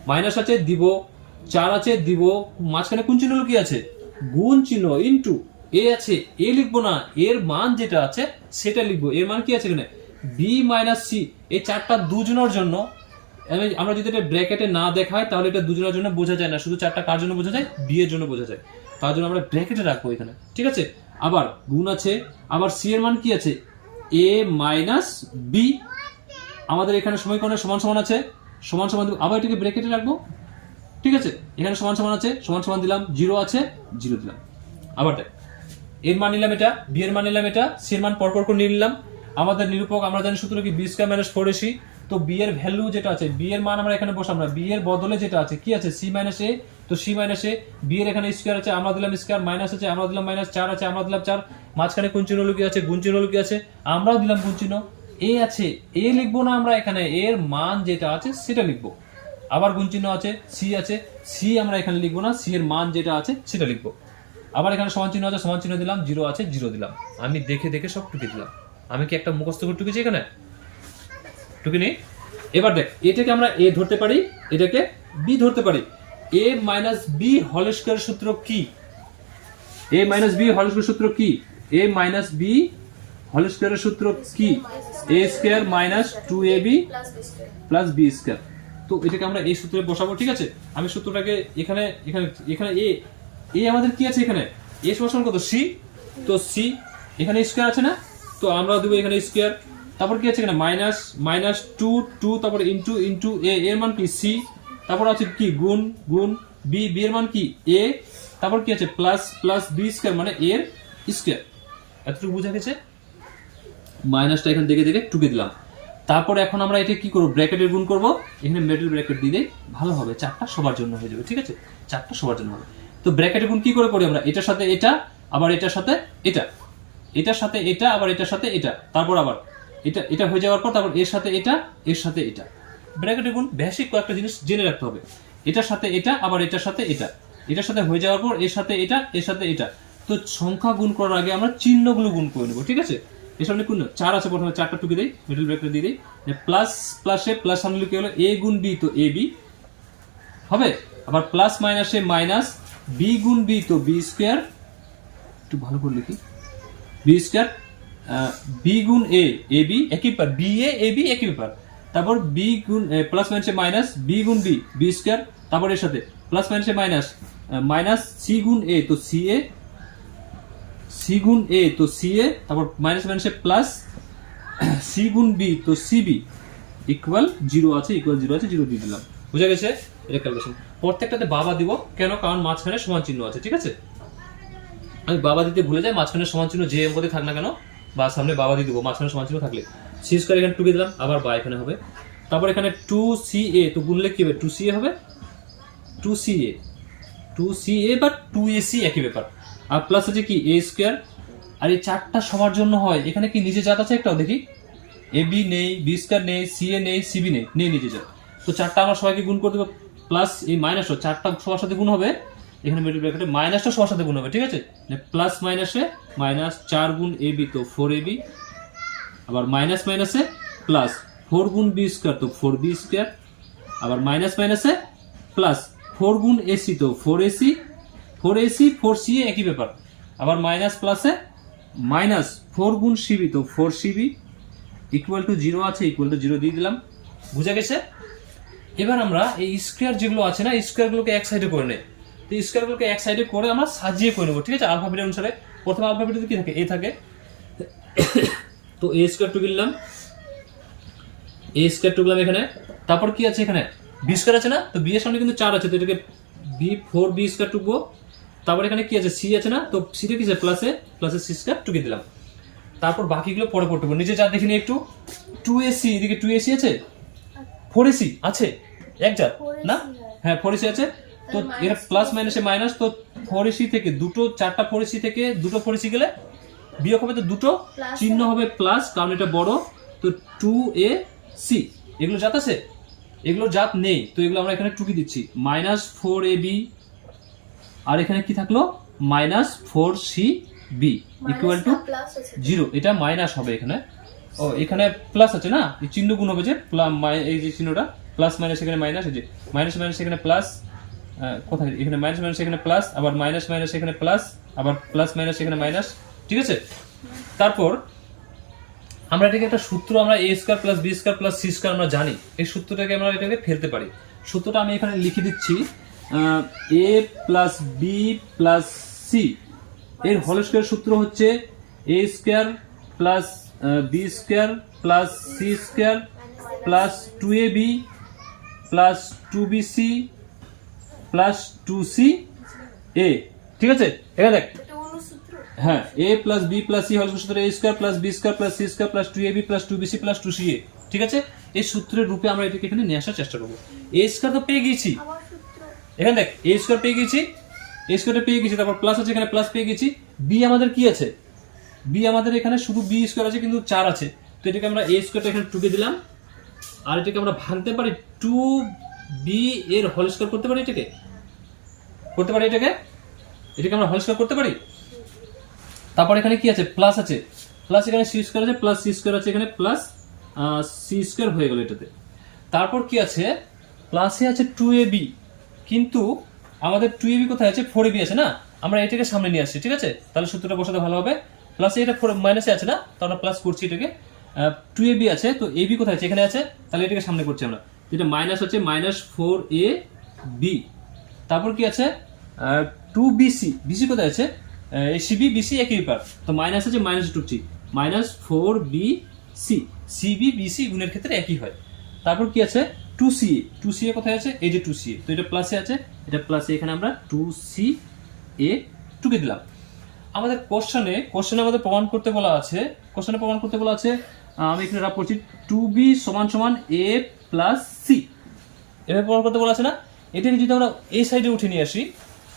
মাইনাস আছে দিব, 4 আছে দিব, মাঝখানে কোন চিহ্ন কি আছে, গুণ চিহ্ন, ইনটু এ আছে, এ লিখবো না, এর মান যেটা আছে সেটা লিখবো। এর মান কি আছে এখানে, বি মাইনাস সি। এই চারটা দুজনের জন্য, আমরা যদি এটা ব্র্যাকেটে না দেখাই তাহলে এটা দুজনের জন্য বোঝা যায় না, শুধু চারটা কার জন্য বোঝা যায়, বি এর জন্য বোঝা যায়, তার জন্য আমরা ব্র্যাকেটে রাখবো এখানে, ঠিক আছে। আবার গুণ আছে, আবার সি এর মান কি আছে, এ মাইনাস বি। আমাদের এখানে সমীকরণে সমান সমান আছে, সমান সমান আবার এটাকে ব্র্যাকেটে রাখবো, ঠিক আছে। এখানে সমান সমান আছে, সমান সমান দিলাম, 0 আছে 0 দিলাম। আবার দেখ, এর মান নিলাম এটা, বি এর মান নিলাম এটা, সি এর মান পরপর করে নিয়ে নিলাম। আমাদের নিরূপক আমরা জানি সূত্র কি, বি স্কয়ার মাইনাস 4ac। তো বি এর ভ্যালু যেটা আছে, বি এর মান আমরা এখানে বসাম না, বি এর বদলে যেটা আছে কি আছে, সি মাইনাস এ। তো সি মাইনাস এ, বি এর এখানে স্কয়ার আছে, আমরা দিলাম স্কয়ার, মাইনাস আছে, আমরা দিলাম মাইনাস, 4 আছে, আমরা দিলাম 4, মাঝখানে কোন চিহ্ন লুকিয়ে আছে, গুণ চিহ্ন লুকিয়ে আছে, আমরাও দিলাম গুণ চিহ্ন। এ আছে, এ লিখবো না আমরা এখানে, এর মান যেটা আছে সেটা লিখবো। আবার গুণ চিহ্ন আছে, সি আছে, সি আমরা এখানে লিখবো না, সি এর মান যেটা আছে সেটা লিখবো। আবার এখানে সমান চিহ্ন আছে, সমান চিহ্ন দিলাম, 0 আছে 0 দিলাম। আমি দেখে দেখে সব টুকে দিলাম। আমি কি একটা মুখস্থ করে টুকেছি এখানে, টুকিনি? এবার দেখ, এটাকে আমরা এ ধরতে পারি, এটাকে বি ধরতে পারি। A minus B whole square সূত্র কি, A minus B whole square সূত্র কি, এ মাইনাস বি হোল স্কয়ারের সূত্র কি, A square minus 2ab plus B square. তো এটাকে আমরা এই সূত্রে বসাবো, ঠিক আছে। আমি সূত্রটাকে এখানে এখানে এখানে এ, এ আমাদের কি আছে এখানে, এ সমান কত, সি। তো সি এখানে স্কয়ার আছে না, তো আমরা দেবো এখানে স্কয়ার। তারপর কি আছে এখানে, মাইনাস মাইনাস 2 তারপর ইনটু ইনটু এ, এর মান কি সি, তারপর আছে কি গুণ গুণ বি, বি এর মান কি এ, তারপর কি আছে প্লাস প্লাস বি স্কয়ার মানে এর স্কয়ার। এতটুকু বুঝা গেছে? মাইনাসটা এখানে দেখে দেখে টুকে দিলাম। তারপর এখন আমরা এটা কি করবো, ব্র্যাকেটের গুণ করবো, এখানে মিডল ব্র্যাকেট দিলে ভালো হবে, চারটা সবার জন্য হয়ে যাবে, ঠিক আছে, চারটা সবার জন্য হবে। তো ব্র্যাকেটের গুণ কি করে করি আমরা, এটার সাথে এটা, আবার এটার সাথে এটা, এটার সাথে এটা, আবার এটার সাথে এটা, তারপর আবার এটা, এটা হয়ে যাওয়ার পর তারপর এর সাথে এটা, এর সাথে এটা। ব্র্যাকেটের গুণ বেসিক কয়েকটা জিনিস জেনে রাখতে হবে, এটার সাথে এটা, আবার এটার সাথে এটা, এটার সাথে হয়ে যাওয়ার পর এর সাথে এটা, এর সাথে এটা। তো সংখ্যা গুণ করার আগে আমরা চিহ্নগুলো গুণ করে নেবো, ঠিক আছে। এর সামনে কোন 4 আছে, প্রথমে 4টা টুকে দেই, মিডল ব্র্যাকেট দিয়ে দেই, প্লাস প্লাসে প্লাস সামনে লিখে হলো এ গুণ বি, তো এ বি হবে। আবার প্লাস মাইনাসে মাইনাস বি গুণ বি, তো বি স্কয়ার, একটু ভালো করে লিখি, বি স্কয়ার, বি গুণ এ, এ বি একই ব্যাপার, বি এ বি একই ব্যাপার। তারপর বি গুণ প্লাস মাইনাসে মাইনাস বি গুণ বি, বি স্কয়ার, তারপর এর সাথে প্লাস মাইনাসে মাইনাস মাইনাস সি গুণ এ, তো সি এ, সি গুণ এ, তো সি এ, তারপর মাইনাস মাইনাসে প্লাস সি গুণ বি, তো সি বি ইকুয়াল 0 আছে, ইকুয়াল 0 আছে, 0 দিয়ে দিলাম। বুঝা গেছে? এটা ক্যালকুলেশন। প্রত্যেকটাতে বাবা দিব কেন, কারণ মাঝখানে সমান চিহ্ন আছে, ঠিক আছে। আমি বাবা দিতে ভুলে যাই, মাঝখানে সমান চিহ্ন যে মধ্যে থাক না কেন, বা সামনে বাবা দিয়ে দিব, মাঝখানে সমান চিহ্ন থাকলে। সি স্কয়ার এখানে টুকে দিলাম, আবার বা এখানে হবে। তারপর এখানে 2ca, তো গুণলে কি হবে, 2ca হবে, 2ca, 2ca বা 2ac একই ব্যাপার। আর প্লাস আছে কি এ স্কয়ার। আর এই চারটা সবার জন্য হয়, এখানে কি নিচে জাত আছে একটাও দেখি, এ বি নেই, বি স্কয়ার নেই, সি এ নেই, সিবি নেই, নেই নিচে জাত। তো চারটা আমরা সবাইকে গুণ করে দেবো, প্লাস এই মাইনাসও চারটা সবার সাথে গুণ হবে, এখানে মিডল ব্র্যাকেটে মাইনাসটা সবার সাথে গুণ হবে, ঠিক আছে। প্লাস মাইনাসে মাইনাস 4 গুণ এ বি, তো 4ab, আবার মাইনাস মাইনাসে প্লাস 4 গুণ বি স্কয়ার, তো 4b স্কয়ার, আবার মাইনাস মাইনাসে প্লাস 4 গুণ এসি, তো 4ac, 4ac 4ca একই ব্যাপার। আবার মাইনাস প্লাসে মাইনাস 4 গুণ সিবি, তো 4cb ইকুয়াল টু 0 আছে, ইকুয়াল টু 0 দিয়ে দিলাম। বুঝা গেছে? এবার আমরা এই স্কয়ার যেগুলো আছে না, স্কয়ার গুলোকে এক সাইডে করে নেই। তো স্কয়ার গুলোকে এক সাইডে করে আমরা সাজিয়ে করে নেবো, ঠিক আছে, আলফাবেট অনুসারে। প্রথমে আলফাবেটে কি থাকে, এ থাকে, তো এ স্কয়ার টুকে নিলাম, এ স্কয়ার টুকলাম এখানে। তারপর কি আছে এখানে, বি স্কয়ার আছে না, তো বি এর সামনে কিন্তু 4 আছে, তো এটাকে বি স্কয়ার টুকবো, তারপর এখানে কি আছে সি আছে না, তো সিটা কি আছে প্লাসে সি স্কয়ার টুকে দিলাম। তারপর বাকিগুলো পরে পড়বো। নিচে যা দেখে নিই একটু, 2ac, এদিকে 2ac আছে, 4ac আছে এক জাত না, হ্যাঁ 4ac আছে। তো এর প্লাস মাইনাসে মাইনাস, তো 4ac থেকে চারটা 4ac থেকে দুটো 4ac গেলে বিয়োগ হবে, তো দুটো চিহ্ন হবে প্লাস, কারণ এটা বড়। তো 2ac, এগুলো জাত আছে, এগুলো জাত নেই, তো এগুলো আমরা এখানে টুকি দিচ্ছি। -4ab, আর এখানে কি থাকলো -4cb ইকুয়াল টু 0। এটা মাইনাস হবে এখানে, ও এখানে প্লাস আছে না, এই চিহ্ন গুণ হবে যে এই যে চিহ্নটা প্লাস মাইনাস, এখানে মাইনাস, এই যে মাইনাস মাইনাস এখানে প্লাস, কোথায় এখানে মাইনাস মাইনাস এখানে প্লাস, আবার মাইনাস মাইনাস এখানে প্লাস, আবার প্লাস মাইনাস এখানে মাইনাস, ঠিক আছে। তারপর আমরা এটাকে একটা সূত্র, আমরা a square plus B square plus C square আমরা জানি, এই সূত্রটাকে আমরা এটাকে ফেলতে পারি। সূত্রটা আমি এখানে লিখে দিচ্ছি, a plus B plus C এর হোল স্কয়ার সূত্র হচ্ছে a square plus B square plus C square plus 2ab plus 2bc plus 2ca, ঠিক আছে। এখানে দেখ, হ্যাঁ a plus B plus C whole সূত্র a square plus B square plus C square plus 2ab plus 2bc plus 2ca, ঠিক আছে। এই সূত্রের রূপে আমরা এটাকে এখানে নিয়ে আসার চেষ্টা করব। a স্কয়ার তো পেয়ে গেছি, এখানে দেখ a স্কয়ার পেয়ে গেছি, a স্কয়ারটা পেয়ে গেছি, তারপর প্লাস আছে এখানে প্লাস পেয়ে গেছি। b আমাদের কি আছে, b আমাদের এখানে শুধু b স্কয়ার আছে কিন্তু 4 আছে, তো এটাকে আমরা a স্কয়ারটা এখানে টুকে দিলাম, আর এটাকে আমরা ভাঙতে পারি 2b এর হোল স্কয়ার করতে পারি, এটাকে আমরা হোল স্কয়ার করতে পারি। তারপর এখানে কি আছে প্লাস আছে, প্লাস এখানে সি স্কয়ার আছে, প্লাস সি স্কয়ার আছে এখানে, প্লাস সি স্কয়ার হয়ে গেল এটাতে। তারপর কি আছে, প্লাসে আছে 2ab, কিন্তু আমাদের 2ab কোথায় আছে, 4ab আছে না, আমরা এটাকে সামনে নিয়ে আসছি, ঠিক আছে। তাহলে সূত্রটা বসাতে ভালো হবে। প্লাসে এটা মাইনাসে আছে না, তো আমরা প্লাস করছি এটাকে, 2ab আছে, তো ab কোথায় আছে, এখানে আছে, তাহলে এটাকে সামনে করছি আমরা। এটা মাইনাস আছে -4ab, তারপর কি আছে 2bc, bc কোথায় আছে, cb bc একই ব্যাপার, তো মাইনাস আছে মাইনাস টুকছি, -4bc, cb bc গুণের ক্ষেত্রে একই হয়। তারপর কি আছে 2ca কোথায় আছে, এই যে 2ca, তো এটা প্লাসে আছে, এটা প্লাসে, এখানে আমরা 2ca টুকে দিলাম। আমাদের কোশ্চেনে আমাদের প্রমাণ করতে বলা আছে, আমি এখানে রাখ করছি 2b = a প্লাস c, এভাবে প্রমাণ করতে বলা আছে না। এটাকে যদি আমরা এই সাইডে উঠে নিয়ে আসি,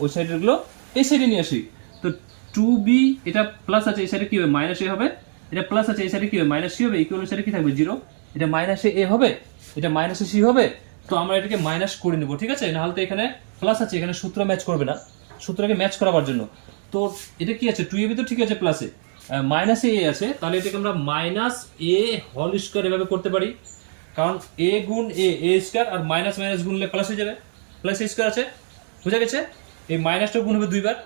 ওই সাইডের গুলো এই সাইডে নিয়ে আসি, তো 2b, এটা প্লাস আছে, এই সাইডে কি হবে মাইনাস a হবে, এটা প্লাস আছে, এই সাইডে কি হবে মাইনাস c হবে, ইকুয়াল সাইডে কি থাকবে 0, এটা মাইনাস a হবে, এটা মাইনাস c হবে, তো আমরা এটাকে মাইনাস করে নেব, ঠিক আছে। নাহলে তো এখানে প্লাস আছে, এখানে সূত্র ম্যাচ করবে না, সূত্রকে ম্যাচ করাবার জন্য। তো এটা কি আছে 2ab, তো ঠিক আছে, প্লাসে মাইনাসে a আছে, তাহলে এটাকে আমরা -a হোল স্কয়ার এভাবে করতে পারি, কারণ a গুণ a স্কয়ার, আর মাইনাস মাইনাস গুণলে প্লাস হয়ে যাবে, প্লাস a স্কয়ার আছে, বুঝা গেছে। এই মাইনাসটা গুণ হবে দুইবার,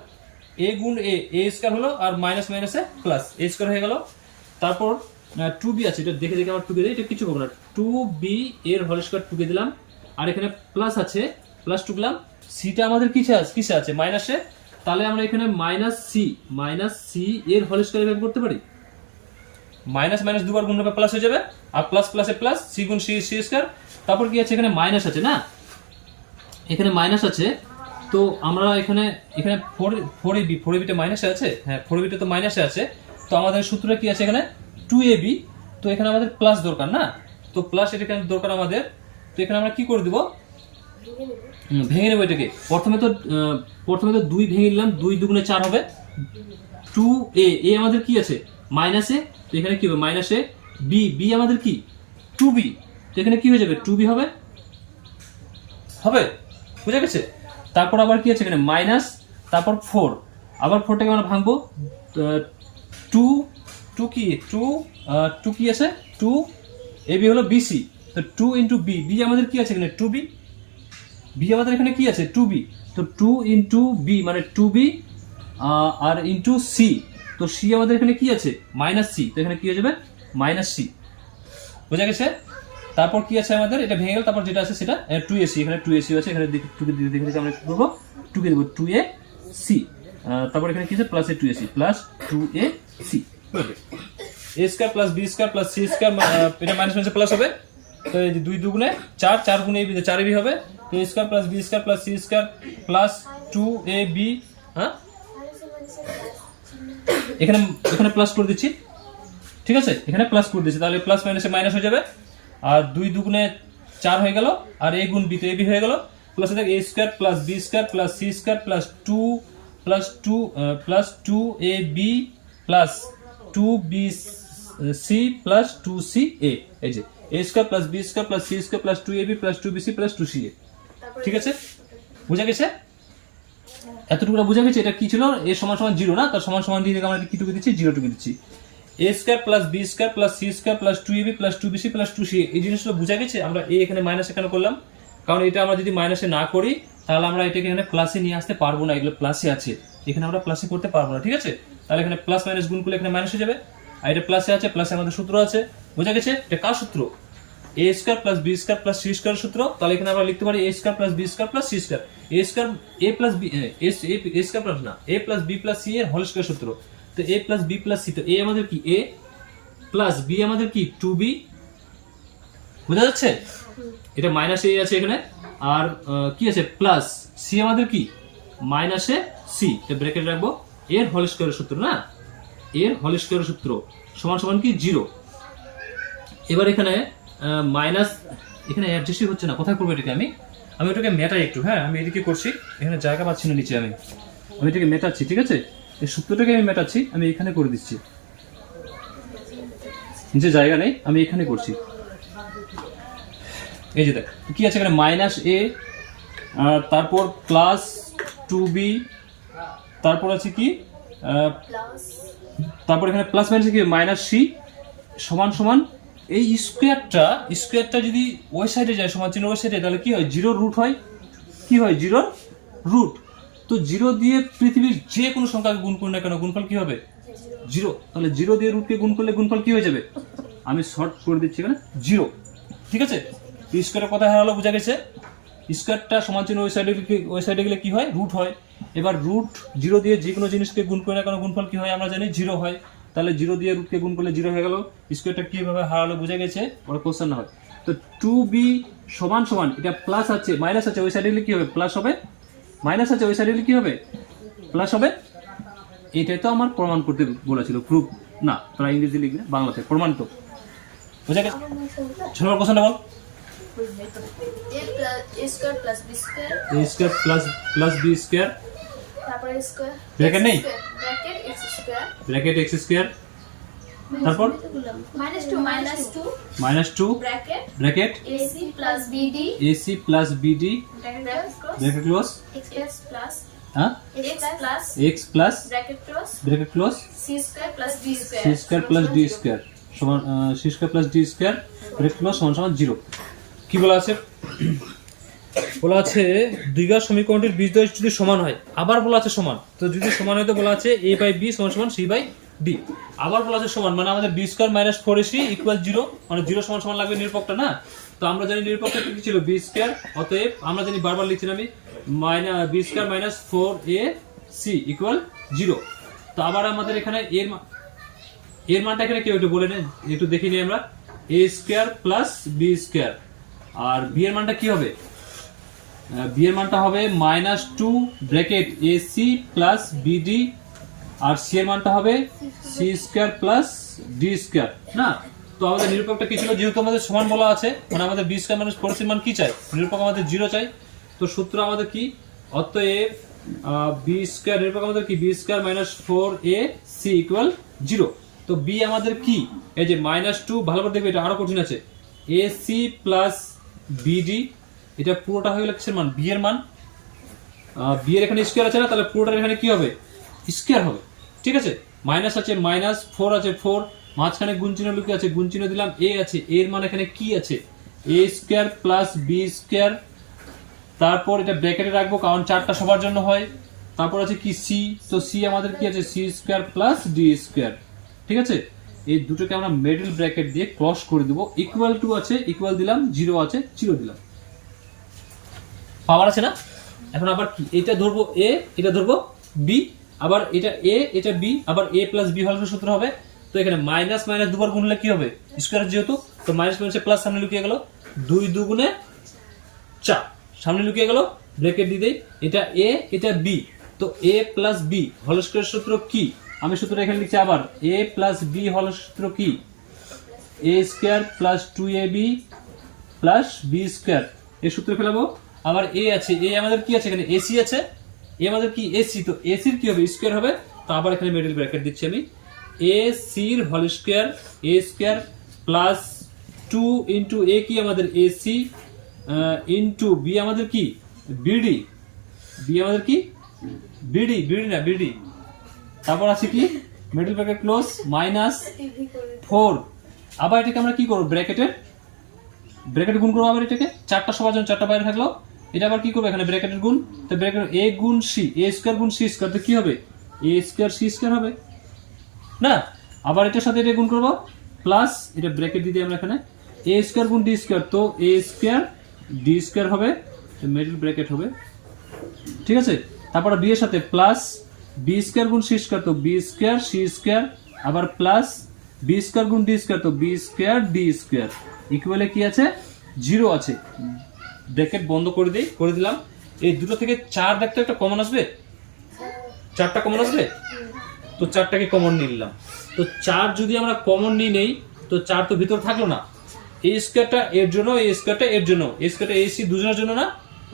a গুণ a স্কয়ার হলো, আর মাইনাস মাইনাসে প্লাস a স্কয়ার হয়ে গেল। তারপর 2b আছে, এটা দেখে দেখে আমার টুকে দেয়, এটা কিছু হবে না, 2b এর হোল স্কয়ার টুকে দিলাম, আর এখানে প্লাস আছে, প্লাস টুকলাম, সিটা আমাদের কিসে আছে মাইনাসে, তাহলে আমরা এখানে -c এর হোল স্কয়ার এভাবে করতে পারি, মাইনাস মাইনাস দুবার গুণ হবে প্লাস হয়ে যাবে, আর প্লাস প্লাসে প্লাস, c গুণ c স্কয়ার। তারপর কি আছে, এখানে মাইনাস আছে না, এখানে মাইনাস আছে, তো আমরা এখানে 4ab টা মাইনাসে আছে, হ্যাঁ 4ab টা তো মাইনাসে আছে, তো আমাদের সূত্রটা কি আছে এখানে 2ab, তো এখানে আমাদের প্লাস দরকার না, তো প্লাস এটা এখানে দরকার আমাদের, তো এখানে আমরা কি করে দিব, ভেঙে নেব এটাকে। প্রথমে তো 2 ভেঙে নিলাম, 2 দুগুণে 4 হবে, 2a আমাদের কি আছে মাইনাসে, তো এখানে কি হবে মাইনাসে, b আমাদের কি 2b, তো এখানে কি হয়ে যাবে 2b হবে, বুঝা গেছে। তারপর আবার কি আছে এখানে মাইনাস, তারপর 4, আবার 4টাকে আমরা ভাঙবো, 2 কি আছে 2ab হলো bc, তো 2 × b আমাদের কি আছে এখানে 2b, আমাদের এখানে কি আছে 2b, তো 2 × b মানে 2b, আর ইনটু c, তো c আমাদের এখানে কি আছে -c, তো এখানে কি হয়ে যাবে -c, বুঝা গেছে। তারপর কি আছে আমাদের, এটা ভেঙে গেল, তারপর যেটা আছে সেটা 2ac, এখানে 2ac আছে, এখানে দেখে আমরা কি করব, টুকে দেব 2ac, তারপর এখানে কি আছে plus 2ac plus 2ac, a square plus b square plus c square, এটা মাইনাস মাইনাস প্লাস হবে, তো এই যে 2 দুগুণে 4 গুণে 4ab হবে, তো A square plus B square plus C square plus 2ab, হ্যাঁ এখানে এখানে প্লাস করে দিচ্ছি, ঠিক আছে, এখানে প্লাস করে দিচ্ছি, তাহলে প্লাস মাইনাসে মাইনাস হয়ে যাবে, আর 2 দুগুণে 4 হয়ে গেল, আর a গুণ b তো ab হয়ে গেল, প্লাস দেখ a square plus b square plus c square plus 2ab plus 2bc plus 2ca, এই যে a square plus b square plus c square plus 2ab plus 2bc plus 2ca, ঠিক আছে, বুঝা গেছে? এতটুকু বুঝা গেছে। এটা কি ছিল? a সমান সমান 0 না, তার সমান সমান দিয়ে আমরা কি টুকু দিচ্ছি, 0 টুকু দিচ্ছি। a square plus b square plus c square plus 2ab plus 2bc plus 2ca, এই জিনিসগুলো বুঝা গেছে। আমরা a এখানে মাইনাস এখানে করলাম, কারণ এটা আমরা যদি মাইনাসে না করি তাহলে আমরা এটাকে এখানে প্লাসে নিয়ে আসতে পারবো না, এগুলো প্লাসে আছে, এখানে আমরা প্লাসে করতে পারবো না, ঠিক আছে। তাহলে এখানে প্লাস মাইনাস গুণ করলে এখানে মাইনাস হয়ে যাবে, আর এটা প্লাসে আছে, প্লাসে আমাদের সূত্র আছে, বুঝা গেছে? এটা কার সূত্র? a square plus b square plus c square সূত্র। তাহলে এখানে আমরা লিখতে পারি a square plus b square plus c square, a square a plus b a square plus না a plus b plus c এর হোল স্কয়ার সূত্র। তো a plus b plus c, তো a আমাদের কি a প্লাস b আমাদের কি 2b, বুঝা যাচ্ছে? এটা মাইনাস a আছে এখানে, আর কি আছে প্লাস c আমাদের কি মাইনাসে c, তো ব্র্যাকেট রাখবো, এর হোল স্কয়ার সূত্র না, এর হোল স্কয়ার সূত্র সমান সমান কি 0। এবার এখানে মাইনাস, এখানে অ্যাডজাস্টই হচ্ছে না, কোথায় করবো এটাকে? আমি এটাকে মেটাই একটু, হ্যাঁ আমি এদিকে করছি, এখানে জায়গা পাচ্ছি না নিচে, আমি এটাকে মেটাচ্ছি, ঠিক আছে, এই সূত্রটাকে আমি মেটাচ্ছি, আমি এখানে করে দিচ্ছি, নিচে জায়গা নেই, আমি এখানে করছি। এই যে দেখ কি আছে এখানে, মাইনাস a, তারপর প্লাস 2b, তারপর আছে কি তারপর এখানে প্লাস মাইনাস কি মাইনাস c সমান সমান এই স্কোয়ারটা যদি ওই সাইডে যায়, সমান চিহ্ন ওই সাইডে, তাহলে কি হয়, 0 রুট হয়, কি হয় 0 রুট। তো 0 দিয়ে পৃথিবীর যে কোনো সংখ্যাকে গুণ করুন না কেন গুণফল কি হবে 0, তাহলে 0 দিয়ে রুটকে গুণ করলে গুণফল কি হয়ে যাবে, আমি শর্ট করে দিচ্ছি এখানে 0, ঠিক আছে। স্কোয়ারের কথা হারালো, বোঝা গেছে? স্কোয়ারটা সমান চিহ্ন ওই সাইডে গেলে কি হয়, রুট হয়। এবার রুট 0 দিয়ে যে কোনো জিনিসকে গুণ করে না কেন গুণফল কি হয় আমরা জানি 0 হয়, তাহলে 0 দিয়ে রুটকে গুণ করলে 0 হয়ে গেল। স্কোয়ারটা কিভাবে হারালো বোঝা গেছে, ওর কোশ্চেন না হয়। তো 2b সমান সমান, এটা প্লাস আছে মাইনাস আছে ওই সাইডে গেলে কি হবে, প্লাস হবে, মাইনাস আছে ওই সাইডে গেলে কি হবে, প্লাস হবে। এটাই তো আমার প্রমাণ করতে বলেছিল, প্রুফ না, তোরা ইংরেজি লিখবে, বাংলাতে প্রমাণিত, বুঝা গেছে? 6 নম্বর কোশ্চেনটা বল। a square plus b square, a square plus b square, তারপর স্কয়ার ব্র্যাকেট নেই, bracket x square, bracket x square, তারপর minus 2 bracket ac plus bd, ac plus bd, bracket close, x plus হ্যাঁ x plus bracket close c square plus d c square plus d square সমান c square plus d square bracket close সমান সমান 0। কি বলা আছে? বলা আছে দ্বিঘাত সমীকরণটির বীজদ্বয় যদি সমান হয়, আবার বলা আছে সমান, তো যদি সমান হয় তো বলা আছে a বাই b সমান সমান c বাই d, আবার বলা আছে সমান, মানে আমাদের b square minus 4ac equal 0, মানে 0 সমান সমান লাগবে নিরপেক্ষটা না। তো আমরা জানি নিরপেক্ষটা কি ছিল, b স্কয়ার, অতএব আমরা জানি, বারবার লিখছি আমি, b square minus 4ac equal 0। তো আবার আমাদের এখানে এর মানটা এখানে কেউ একটু বলে নেই, একটু দেখে নিই আমরা, a square plus b square, আর b এর মানটা কি হবে, b এর মানটা হবে -2 ব্র্যাকেট ac প্লাস bd, আর c এর মানটা হবে c square plus d square না। তো আমাদের নিরপেক্ষটা কি ছিল, যেহেতু আমাদের সমান বলা আছে, মানে আমাদের b স্কয়ার মাইনাস 4c মান কি চাই, নিরপেক্ষ আমাদের 0 চাই। তো সূত্র আমাদের কি, অতএব b স্কয়ার নিরপেক্ষ আমাদের কি, b square minus 4ac equal 0। তো b আমাদের কি, এই যে -2, ভালো করে দেখবে, এটা আরো কঠিন আছে, ac প্লাস bd, এটা পুরোটা হয়ে গেল কিসের মান, b এর মান, b এর এখানে স্কয়ার আছে না, তাহলে পুরোটার এখানে কি হবে, স্কয়ার হবে, ঠিক আছে। মাইনাস আছে মাইনাস, 4 আছে 4, মাঝখানে গুণ চিহ্ন লুকিয়ে আছে, গুণ চিহ্ন দিলাম, a আছে, এর মান এখানে কি আছে, a square plus b square, তারপর এটা ব্র্যাকেটে রাখবো কারণ 4টা সবার জন্য হয়, তারপর আছে কি c, তো c আমাদের কি আছে, c square plus d square, ঠিক আছে। এই দুটোকে আমরা মিডল ব্র্যাকেট দিয়ে ক্রস করে দেব, ইকুয়াল টু আছে, ইকুয়াল দিলাম, 0 আছে 0 দিলাম, পাওয়ার আছে না। এখন আবার কি, এটা ধরবো a, এটা ধরবো b, আবার এটা a এটা b, আবার a প্লাস b হল সূত্র হবে। তো এখানে মাইনাস মাইনাস দুবার গুণলে কি হবে, স্কয়ার যেহেতু, তো মাইনাস মাইনাসে প্লাস সামনে লুকিয়ে গেল, 2 2 গুণে 4, সামনে লুকিয়ে গেল, ব্র্যাকেট দিয়ে দেই, এটা এ এটা বি, তো এ প্লাস বি হোল স্কয়ার সূত্র কি? আমি সূত্রটা এখানে লিখছি আবার, এ প্লাস বি হোল সূত্র কি? A square plus 2ab plus B square, এই সূত্র ফেলাবো। আবার এ আছে, এ আমাদের কি আছে এখানে, এসি আছে, এ আমাদের কি এসি, তো এসির কি হবে স্কয়ার হবে, তো আবার এখানে মিডল ব্র্যাকেট দিচ্ছি আমি, এ সির হোল স্কয়ার এ স্কয়ার প্লাস 2 ইন্টু এ কি আমাদের এসি ইন্টু বি আমাদের কি বিডি, বি আমাদের কি বিডি, বিডি না বিডি, তারপর আছে কি মিডল ব্র্যাকেট ক্লোজ মাইনাস 4, আবার এটাকে আমরা কি করবো ব্র্যাকেট গুণ করবো, আবার এটাকে চারটা সবার জন্য চারটা বাইরে থাকলো, এটা আবার কি করবো এখানে ব্র্যাকেটের গুণ, তো ব্র্যাকেট এ গুণ সি, এ স্কয়ার গুণ সি স্কয়ার, তো কি হবে এ স্কয়ার সি স্কয়ার হবে না। আবার এটার সাথে এটা গুণ করবো প্লাস, এটা ব্র্যাকেট দিয়ে দিই আমরা এখানে, এ স্কয়ার গুণ ডি স্কয়ার, তো এ স্কয়ার ডি স্কয়ার হবে, মিডল ব্র্যাকেট হবে, ঠিক আছে। তারপরে বি এর সাথে প্লাস বি স্কয়ার গুণ সি স্কয়ার, তো বি স্কয়ার সি স্কয়ার, আবার প্লাস বি স্কয়ার গুণ ডি স্কয়ার, তো বি স্কয়ার ডি স্কয়ার, ইকুয়ালে কি আছে 0 আছে, ব্র্যাকেট বন্ধ করে দিই, করে দিলাম। এই দুটো থেকে 4 দেখতে একটা কমন আসবে, 4টা কমন আসবে, তো 4টাকে কমন নিয়ে নিলাম। তো 4 যদি আমরা কমন নিয়ে নেই, তো 4 তো ভিতর থাকলো না, এই স্কয়ারটা এর জন্য, এই স্কয়ারটা এর জন্য, এই স্কয়ারটা এসি দুজনের জন্য না,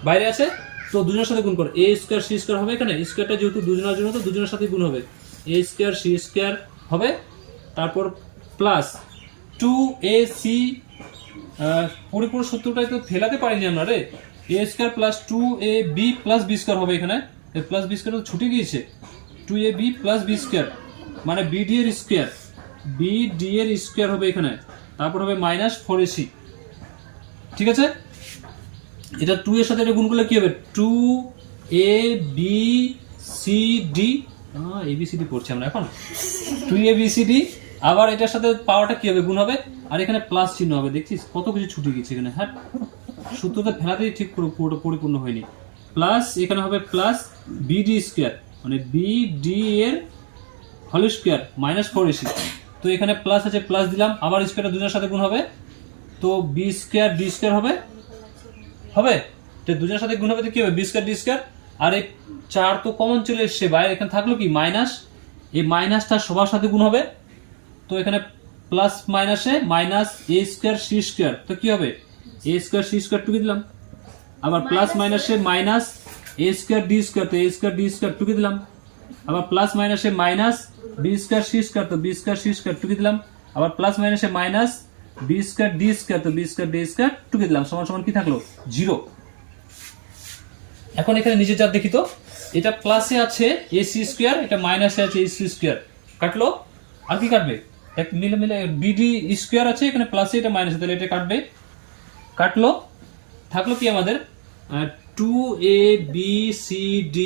বাইরে আছে, তো দুজনের সাথে গুণ করো, এ স্কয়ার সি স্কয়ার হবে এখানে, স্কয়ারটা যেহেতু দুজনের জন্য, তো দুজনের সাথে গুণ হবে, এ স্কয়ার সি স্কয়ার হবে, তারপর প্লাস 2ac, পুরোপুরি সূত্রটাই তো ফেলাতে পারিনি আমরা রে, A square plus 2ab plus B square হবে এখানে, প্লাস বি স্কয়ার তো ছুটে গিয়েছে, 2ab প্লাস বি স্কয়ার মানে বিডি এর স্কয়ার, বিডি এর স্কয়ার হবে এখানে, তারপর হবে মাইনাস 4ac, ঠিক আছে। এটা 2 এর সাথে এটা গুণ করলে কি হবে 2abcd, এবিসিডি পড়ছি আমরা এখন, 2abcd, আবার এটার সাথে পাওয়ারটা কি হবে গুণ হবে, আর এখানে প্লাস চিহ্ন হবে, দেখছিস কত কিছু ছুটে গেছে এখানে, হ্যাঁ সূত্রটা ফেলাতেই ঠিক পুরো পরিপূর্ণ হয়নি, প্লাস এখানে হবে প্লাস বিডি স্কয়ার মানে বিডি এর হোল স্কয়ার মাইনাস 4ac, তো এখানে প্লাস আছে প্লাস দিলাম, আবার স্কয়ারটা দুজনের সাথে গুণ হবে, তো বি স্কয়ার ডি স্কয়ার হবে, তো দুজনের সাথে গুণ হবে, তো কি হবে বি স্কয়ার ডি স্কয়ার, আর এই 4 তো কমন চলে এসছে বাইরে, এখানে থাকলো কি মাইনাস, এই মাইনাসটা সবার সাথে গুণ হবে, তো এখানে প্লাস মাইনাসে minus A square C square, তো কি হবে এ স্কয়ার সি স্কয়ার টুকে দিলাম, আবার প্লাস মাইনাসে minus A square D square, তো এ স্কয়ার ডি স্কয়ার টুকে দিলাম, আবার প্লাস মাইনাসে minus B square C square, তো বি স্কয়ার সি স্কয়ার টুকে দিলাম, আবার প্লাস মাইনাসে minus B square D square, তো বি স্কয়ার ডি স্কয়ার টুকে দিলাম, সমান সমান কি থাকলো 0। এখন এখানে নিচে যা দেখি তো, এটা প্লাসে আছে এসি স্কয়ার, এটা মাইনাসে আছে এসি স্কয়ার, কাটলো, আর কি কাটবে মিলে মিলে বিডি স্কয়ার আছে এখানে প্লাসে, এটা মাইনাসে, তাহলে এটা কাটবে, কাটলো, থাকলো কি আমাদের 2abcd,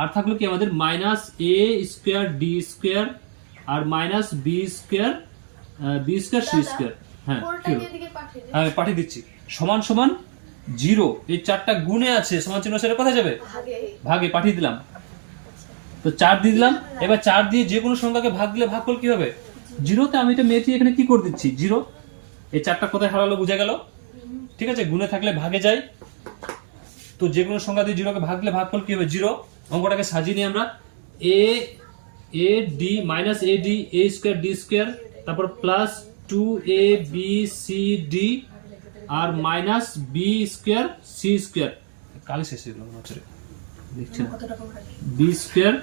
আর থাকলো কি আমাদের minus A square D square আর minus B square C square, হ্যাঁ আমি পাঠিয়ে দিচ্ছি, সমান সমান 0, এই 4টা গুণে আছে, সমান চিহ্ন সেটা কোথায় যাবে ভাগে, পাঠিয়ে দিলাম, তো 4 দিয়ে দিলাম, এবার 4 দিয়ে যে কোনো সংখ্যাকে ভাগ দিলে ভাগফল কি হবে 0, তে আমি এটা মেয়েটি এখানে কি করে দিচ্ছি 0, এই 4টা কোথায় হারালো বুঝা গেল, ঠিক আছে, গুণে থাকলে ভাগে যায়, তো যে কোনো সংখ্যা দিয়ে 0 কে ভাগ দিলে ভাগফল কি হবে 0, অঙ্কটাকে সাজিয়ে নিই আমরা, A D minus A D A square D square, তারপর প্লাস 2abcd আর minus B square C square, কালি শেষ হয়ে গেল মনে হচ্ছে, দেখছেন বি স্কয়ার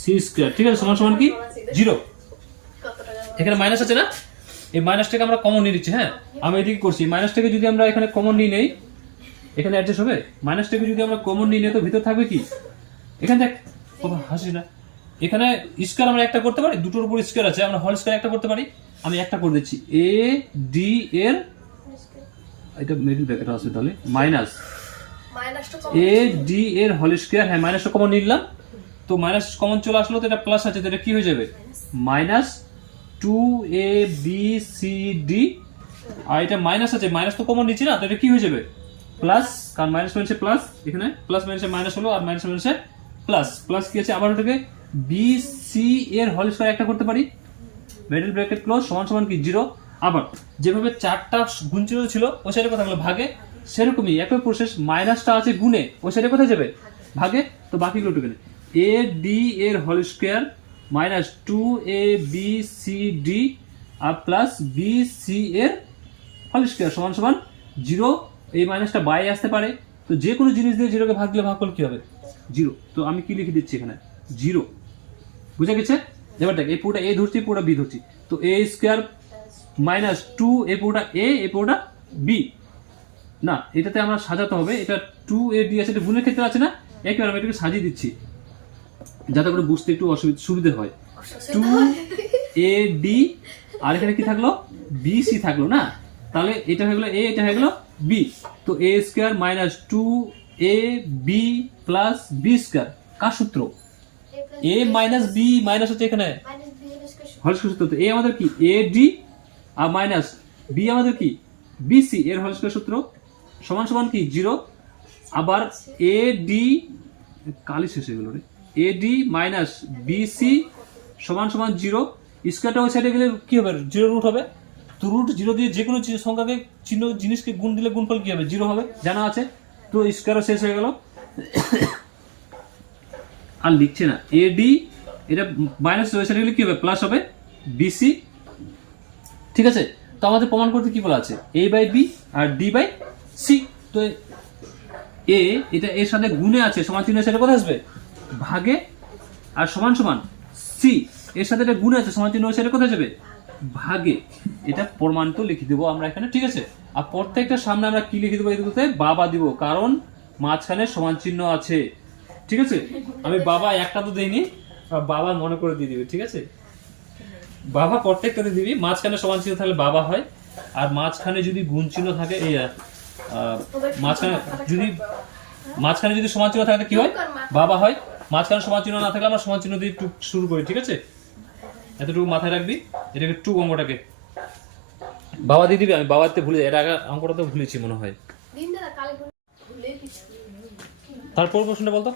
সি স্কয়ার, ঠিক আছে, সমান সমান কি 0, এখানে মাইনাস আছে না, এই মাইনাসটাকে আমরা কমন নিয়ে নিচ্ছি, হ্যাঁ আমি এদিকে করছি, মাইনাসটাকে যদি আমরা এখানে কমন নিয়ে নেই, এখানে অ্যাডজাস্ট হবে, মাইনাসটাকে যদি আমরা কমন নিয়ে নেই, তো ভিতর থাকবে কি, এখানে দেখ হাসি না, এখানে স্কয়ার আমরা একটা করতে পারি, দুটোর উপর স্কয়ার আছে, আমরা হোল স্কয়ার একটা করতে পারি, আমি একটা করে দিচ্ছি, এ ডি এর, এটা মিডল ব্র্যাকেট আছে তাহলে মাইনাস এ ডি এর হোল স্কয়ার, হ্যাঁ মাইনাসটা কমন নিলাম, তো মাইনাস কমন চলে আসলো, তো এটা প্লাস আছে, তো এটা কি হয়ে যাবে মাইনাস 2abcd, আর এটা মাইনাস আছে, মাইনাস তো কমন নিচ্ছি না, তো এটা কি হয়ে যাবে প্লাস, কারণ মাইনাস মাইনাসে প্লাস, এখানে প্লাস মাইনাসে মাইনাস হলো, আর মাইনাস মাইনাসে প্লাস, প্লাস কি আছে, আবার ওটাকে বিসি এর হোল স্কয়ার একটা করতে পারি, মিডল ব্র্যাকেট ক্লোজ সমান সমান কি 0, আবার যেভাবে 4টা গুণচিহ্ন ছিল ওই সাইডে কথা হলো ভাগে, সেরকমই একই প্রসেস, মাইনাসটা আছে গুণে, ওই সাইডে কোথায় যাবে, ভাগে। তো বাকিগুলো টুকেনে এ ডি এর হোল স্কোয়ার মাইনাস 2abcd আর প্লাস bc এর হোল স্কোয়ার সমান সমান 0। এই মাইনাসটা বাইরে আসতে পারে, তো যে কোনো জিনিস দিয়ে 0কে ভাগ দিলে ভাগ করলে কি হবে, 0। তো আমি কি লিখে দিচ্ছি এখানে, 0। বুঝা গেছে? এবার দেখ, এই পুরোটা a ধরছি, পুরোটা b ধরছি, তো a স্কোয়ার মাইনাস 2, এই পুরোটা a, এই পুরোটা b। না, এটাতে আমরা সাজাতে হবে, এটা 2ab আছে, এটা গুণের ক্ষেত্রে আছে না, একবার আমি এটাকে সাজিয়ে দিচ্ছি যাতে করে বুঝতে একটু সুবিধে হয়। 2ad আর এখানে কি থাকলো, bc থাকলো না, তাহলে এটা হয়ে গেলো a, এটা হয়ে গেলো b। তো a square minus 2ab plus b square কার সূত্র, a মাইনাস b, মাইনাস হচ্ছে এখানে হোল স্কয়ার সূত্র। তো a আমাদের কি ad আর মাইনাস b আমাদের কি bc এর হোল স্কয়ার সূত্র সমান সমান কি 0। আবার ad কালি শেষ হয়ে গেল রে, ad মাইনাস bc সমান সমান 0। স্কয়ারটা ওই সাইডে গেলে কি হবে, 0 রুট হবে। তো রুট 0 দিয়ে যে কোনো সংখ্যাকে চিহ্ন জিনিসকে গুণ দিলে গুণফল কি হবে, 0 হবে, জানা আছে। তো স্কয়ারও শেষ হয়ে গেল, আর লিখছে না ad, এটা মাইনাস ওই সাইডে গেলে কি হবে, প্লাস হবে bc। ঠিক আছে? তো আমাদের প্রমাণ করতে কি বলা আছে, a বাই b আর d বাই c। তো a এটা এর সাথে গুণে আছে, সমান চিহ্ন সেটা কোথায় আসবে, ভাগে, আর সমান সমান c এর সাথে এটা গুণে আছে, সমান চিহ্ন সেটা কোথায় যাবে, ভাগে। এটা প্রমাণ তো লিখে দেবো আমরা এখানে, ঠিক আছে? আর প্রত্যেকটা সামনে আমরা কি লিখে দেবো, এগুলোতে বাবা দিব, কারণ মাঝখানে সমান চিহ্ন আছে। ঠিক আছে? আমি বাবা একটা তো দেইনি, বাবা মনে করে দিয়ে দিবে, ঠিক আছে? বাবা প্রত্যেকটাতে দিবি, মাঝখানে সমান চিহ্ন থাকলে বাবা হয়, আর মাঝখানে যদি গুণ চিহ্ন থাকে, এই মাঝখানে যদি সমান চিহ্ন থাকে কি হয়, বাবা হয়। মাঝখানে সমান চিহ্ন না থাকলে আমরা সমান চিহ্ন দিয়ে টুক শুরু করি, ঠিক আছে? এতটুকু মাথায় রাখবি, এটাকে টুক অঙ্কটাকে বাবা দিয়ে দিবি। আমি বাবাতে ভুলে যাই, এর আগে অঙ্কটা তো ভুলেছি মনে হয়। তারপর প্রশ্নটা বলতো,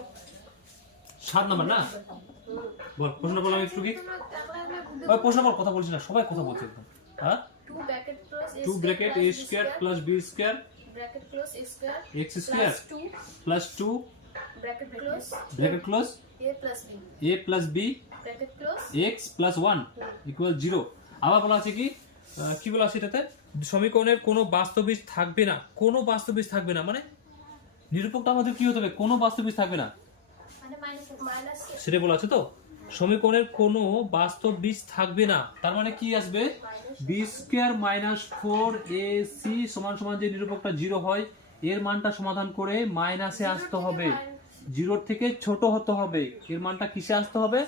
7 নাম্বার না, বল প্রশ্নটা বললাম একটু কি, ওই প্রশ্ন বল, কথা বলছি না, সবাই কথা বলছে একদম। হ্যাঁ, 2 bracket a square plus b square bracket close a square x square plus 2 bracket close a plus b bracket close x plus 1 equal 0। আবার বলা আছে কি, কি বলা আছে এটাতে, সমীকরণের কোনো বাস্তবিক থাকবে না, কোনো বাস্তবিক থাকবে না, মানে নিরূপকটা আমাদের কি হতে হবে, কোনো বাস্তবিক থাকবে না, মানে মাইনাস সেটা বলা আছে। তো সমীকরণের কোনো বাস্তব বীজ থাকবে না, তার মানে কি আসবে, বি স্কয়ার মাইনাস 4ac সমান সমান যে নিরূপকটা 0 হয়, এর মানটা সমাধান করে মাইনাসে আসতে হবে, 0 থেকে ছোট হতে হবে, এর মানটা কিসে আসতে হবে,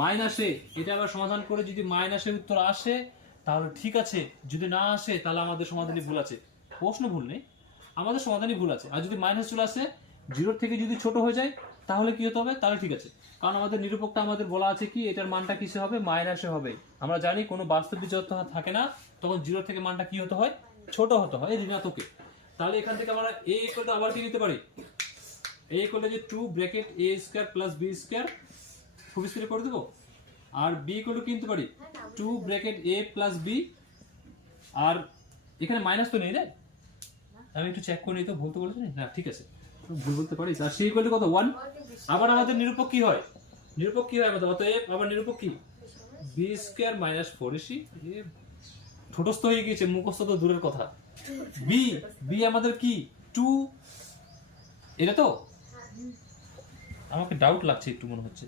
মাইনাসে। এটা আবার সমাধান করে যদি মাইনাসের উত্তর আসে তাহলে ঠিক আছে, যদি না আসে তাহলে আমাদের সমাধানই ভুল আছে। প্রশ্ন ভুল নেই, আমাদের সমাধানই ভুল আছে। আর যদি মাইনাস চলে আসে, 0 থেকে যদি ছোট হয়ে যায় তাহলে কি হতে হবে, তাহলে ঠিক আছে, কারণ আমাদের নিরূপকটা আমাদের বলা আছে কি, এটার মানটা কিসে হবে, মাইনাসে হবে। আমরা জানি কোনো বাস্তব যত থাকে না তখন 0 থেকে মানটা কি হতে হয়, ছোট হতে হয়, ঋণাত্মকে। তাহলে এখান থেকে আমরা a ইকুয়াল আবার কি নিতে পারি, a ইকুয়াল যে 2 bracket a square plus b square, খুব স্পিডে করে দেবো। আর b ইকুয়াল কি নিতে পারি, 2 ব্র্যাকেট a প্লাস b, আর এখানে মাইনাস তো নেই রে, আমি একটু চেক করে নিই তো, ভুল তো বলেছি না, ঠিক আছে, ভুল বলতে পারিস। আর c ইকুয়াল কত, 1। আবার আমাদের নিরূপক কি হয়, নিরূপক কি হয় আমাদের, অতএব আবার নিরূপক কি, b স্কয়ার মাইনাস 4ac। ঠোঁটস্থ হয়ে গিয়েছে, মুখস্থ তো দূরের কথা। b আমাদের কি 2, এটা তো আমাকে ডাউট লাগছে একটু, মনে হচ্ছে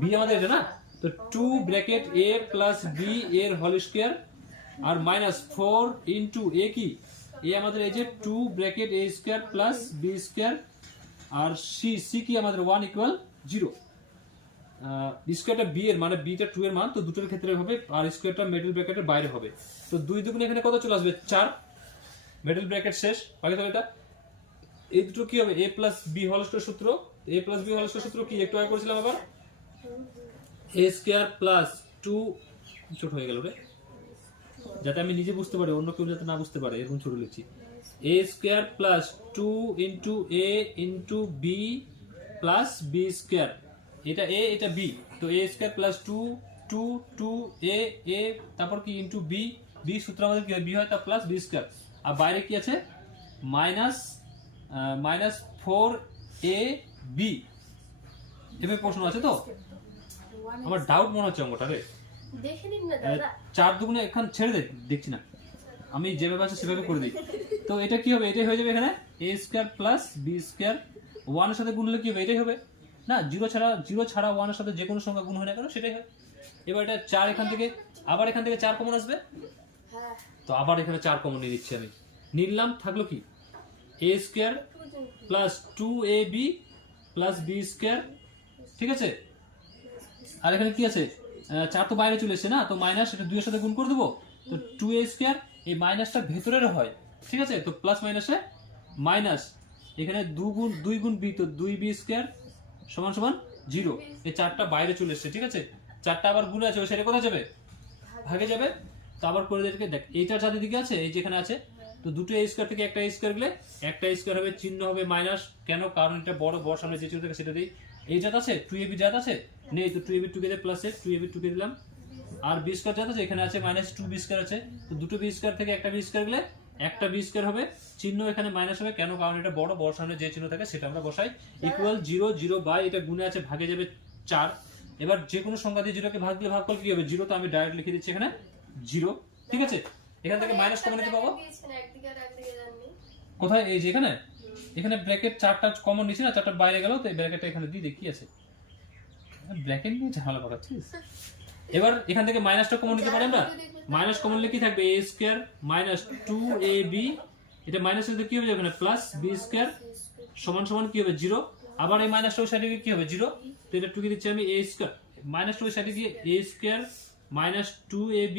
b আমাদের এটা না। তো 2 ব্র্যাকেট a প্লাস b এর হোল স্কয়ার আর মাইনাস 4 ইনটু a কি, a আমাদের এই যে 2 bracket a square plus b square, আর c কি আমাদের 1 ইকুয়াল 0। স্কয়ারটা b এর মানে b টা 2 এর মান, তো দুটোর ক্ষেত্রে হবে, আর স্কয়ারটা মিডল ব্র্যাকেটের বাইরে হবে। তো 2 দুগুণ এখানে কত চলে আসবে, 4, মিডল ব্র্যাকেট শেষ, বাকি তাহলে এটা এই দুটো কি হবে, a plus b whole square সূত্র, a plus b whole square সূত্র কি একটু আগে করেছিলাম, আবার a স্কয়ার প্লাস 2, ছোট হয়ে গেল রে, যাতে আমি নিজে বুঝতে পারি, অন্য কেউ যাতে না বুঝতে পারে, এরকম ছোট লিখছি, a square plus 2 into a into b plus b square, এটা a এটা b, তো a স্কয়ার প্লাস 2 2 2 a তারপর কি ইনটু b, b সূত্র আমাদের কি হয়, b হয়, তা প্লাস b স্কয়ার, আর বাইরে কি আছে মাইনাস 4 এ বি এভাবে প্রশ্ন আছে তো আমার ডাউট মনে হচ্ছে অঙ্কটা রে দেখে নিন না দাদা 4 দুগুণে এখান ছেড়ে দে দেখছি না আমি যেভাবে আছে সেভাবে করে দিই তো এটা কি হবে এটাই হয়ে যাবে এখানে a square plus B square 1 এর সাথে গুণ হলে কি হবে এটাই হবে না 0 ছাড়া 1 এর সাথে যে কোনো সংখ্যা গুণ হয় না কেন সেটাই হয় এবার এটা 4 এখান থেকে আবার এখান থেকে 4 কমন আসবে হ্যাঁ তো আবার এখানে 4 কমন নিয়ে নিচ্ছি আমি নিলাম থাকলো কি a square plus 2ab plus b square ঠিক আছে আর এখানে কি আছে 4 তো বাইরে চলে এসেছে না তো মাইনাস এটা 2 এর সাথে গুণ করে দেবো তো 2a স্কয়ার এই মাইনাসটা ভেতরের হয় ঠিক আছে তো প্লাস মাইনাসে মাইনাস এখানে 2 গুণ b তো 2b স্কয়ার সমান সমান 0 এই 4টা বাইরে চলে এসেছে ঠিক আছে 4টা আবার গুণ আছে ওই সাইডে কোথায় যাবে ভাগে যাবে তো আবার করে দেখে দেখ এইটা চারিদিকে আছে এই যেখানে আছে তো দুটো a স্কয়ার থেকে একটা a স্কয়ার গেলে একটা a স্কয়ার হবে চিহ্ন হবে মাইনাস কেন কারণ এটা বড় সামনে যে চিহ্ন থাকে সেটা দিই এই জাত আছে 2ab জাত আছে নেই তো 2ab together plus 2ab together দিলাম আর b স্কয়ার জাত আছে এখানে আছে মাইনাস 2b স্কয়ার আছে তো দুটো b স্কয়ার থেকে একটা b স্কয়ার গেলে একটা b স্কয়ার হবে চিহ্ন এখানে মাইনাস হবে কেন কারণ এটা বড় সামনে যে চিহ্ন থাকে সেটা আমরা বসাই ইকুয়াল 0 0 বাই এটা গুণে আছে ভাগে যাবে 4 এবার যে কোনো সংখ্যা দিয়ে 0 কে ভাগ দিয়ে ভাগ করলে কি হবে 0 তো আমি ডাইরেক্ট লিখে দিচ্ছি এখানে 0 ঠিক আছে এখান থেকে মাইনাস কমন নিতে পাবো দিয়েছেন একদিকে আর একদিকে জাননি কোথায় এই যে এখানে ব্র্যাকেট 4টা কমন নিছি না 4টা বাইরে গেল তো এই ব্র্যাকেটটা এখানে দিয়ে দেখি আছে ব্র্যাকেট নিয়ে ঝামেলা করাচ্ছিস এবার এখান থেকে মাইনাসটা কমন নিতে পারি আমরা মাইনাস কমন নিলে কি থাকবে a স্কয়ার মাইনাস 2ab এটা মাইনাস এর কি হবে এখানে প্লাস b স্কয়ার সমান সমান কি হবে 0 আবার এই মাইনাসটা ওই সাইডে কি হবে 0 তো এটা টুকে দিচ্ছি আমি a স্কয়ার মাইনাসটা ওই সাইডে গিয়ে a square minus 2ab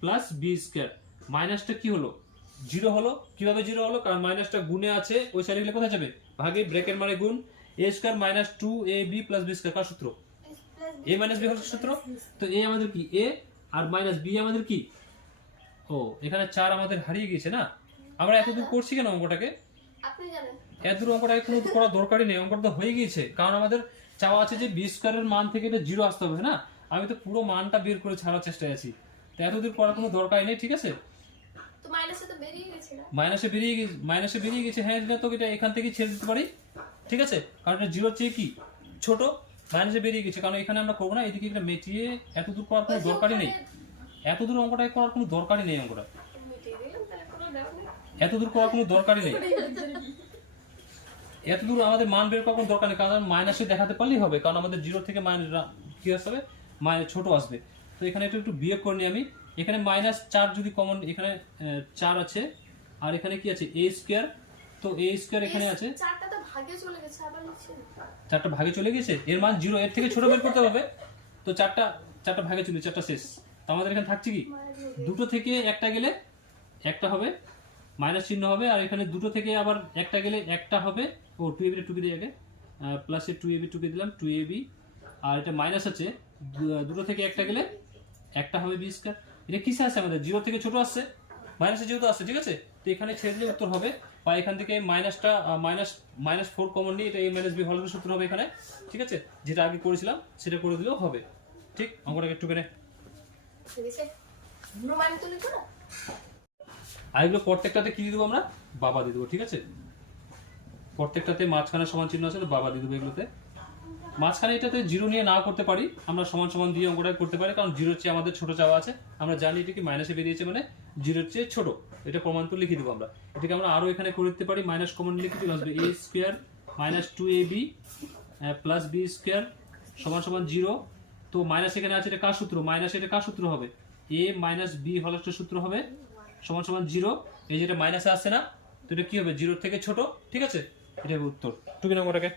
plus b square মাইনাসটা কি হলো 0 হলো কিভাবে 0 হলো কারণ মাইনাসটা গুণে আছে ওই সাইডে গেলে কোথায় যাবে ভাগে ব্র্যাকেট মানে গুণ a square minus 2ab plus b square কার সূত্র a মাইনাস b হলো সূত্র তো a আমাদের কি a আর মাইনাস b আমাদের কি ও এখানে 4 আমাদের হারিয়ে গিয়েছে না আমরা এতদূর করছি কেন অঙ্কটাকে আপনি জানেন এতদূর অঙ্কটাকে কোনো করা দরকারই নেই অঙ্কটা তো হয়ে গিয়েছে কারণ আমাদের চাওয়া আছে যে b স্কয়ারের মান থেকে এটা 0 আসতে হবে না আমি তো পুরো মানটা বের করে ছাড়ার চেষ্টায় আছি তো এতদূর করার কোনো দরকারই নেই ঠিক আছে তো মাইনাসে তো বেরিয়ে গেছে না মাইনাসে বেরিয়ে গেছে হ্যাঁ এটা তো এটা এখান থেকে ছেড়ে দিতে পারি ঠিক আছে কারণ এটা 0 চেয়ে কি ছোট মাইনাসে বেরিয়ে গেছে কারণ এখানে আমরা করবো না এদিকে এটা মেটিয়ে এতদূর করার কোনো দরকারই নেই এতদূর অঙ্কটা করার কোনো দরকারই নেই অঙ্কটা মিটিয়ে দিলাম তাহলে কোনো ডাউট নেই এতদূর করার কোনো দরকারই নেই এতদূর আমাদের মান বের করার কোনো দরকার নেই কারণ মাইনাসে দেখাতে পারলেই হবে কারণ আমাদের 0 থেকে মাইনাস কি আসবে মাইনাস ছোট আসবে তো এখানে একটু বিয়োগ করে নিই আমি এখানে মাইনাস 4 যদি কমন এখানে 4 আছে আর এখানে কি আছে a স্কয়ার তো a স্কয়ার এখানে আছে চারটা তো ভাগে চলে গেছে আবার লিখছেন 4টা ভাগে চলে গেছে এর মান 0 এর থেকে ছোট বের করতে হবে তো 4টা ভাগে চলে 4টা শেষ তো আমাদের এখানে থাকছে কি দুটো থেকে একটা গেলে একটা হবে মাইনাস চিহ্ন হবে আর এখানে দুটো থেকে আবার একটা গেলে একটা হবে ও 2ab টুকে দিয়ে আগে প্লাসে 2ab টুকে দিলাম 2ab আর এটা মাইনাস আছে দুটো থেকে একটা গেলে একটা হবে b স্কয়ার এটা কিসে আছে আমাদের 0 থেকে ছোট আসছে মাইনাসে যেহেতু আসছে ঠিক আছে তো এখানে ছেড়ে দিলে উত্তর হবে বা এখান থেকে মাইনাস 4 কমন নিয়ে এটা a মাইনাস b হলের সূত্র হবে এখানে ঠিক আছে যেটা আগে করেছিলাম সেটা করে দিলেও হবে ঠিক অঙ্কটাকে একটু করে ঠিক আছে প্রমাণ তো লিখো না আর এগুলো প্রত্যেকটাতে কি দিয়ে দেবো আমরা বাবা দিয়ে দেবো ঠিক আছে প্রত্যেকটাতে মাঝখানে সমান চিহ্ন আছে তো বাবা দিয়ে দেবো এগুলোতে মাঝখানে এটাতে 0 নিয়ে না করতে পারি আমরা সমান সমান দিয়ে অঙ্কটা করতে পারি কারণ 0 চেয়ে আমাদের ছোট চাওয়া আছে আমরা জানি এটা কি মাইনাসে বেরিয়েছে মানে 0 চেয়ে ছোট এটা প্রমাণ তো লিখে দেবো আমরা এটাকে আমরা আরো এখানে করে দিতে পারি মাইনাস কমন লিখে চলে আসবে a square minus 2ab plus b square সমান সমান 0 তো মাইনাস এখানে আছে এটা কার সূত্র মাইনাস এটা কার সূত্র হবে a মাইনাস b হল সূত্র হবে সমান সমান 0 এই যেটা মাইনাসে আসছে না তো এটা কি হবে 0 থেকে ছোট ঠিক আছে এটা হবে উত্তর টুকি নম্বরটাকে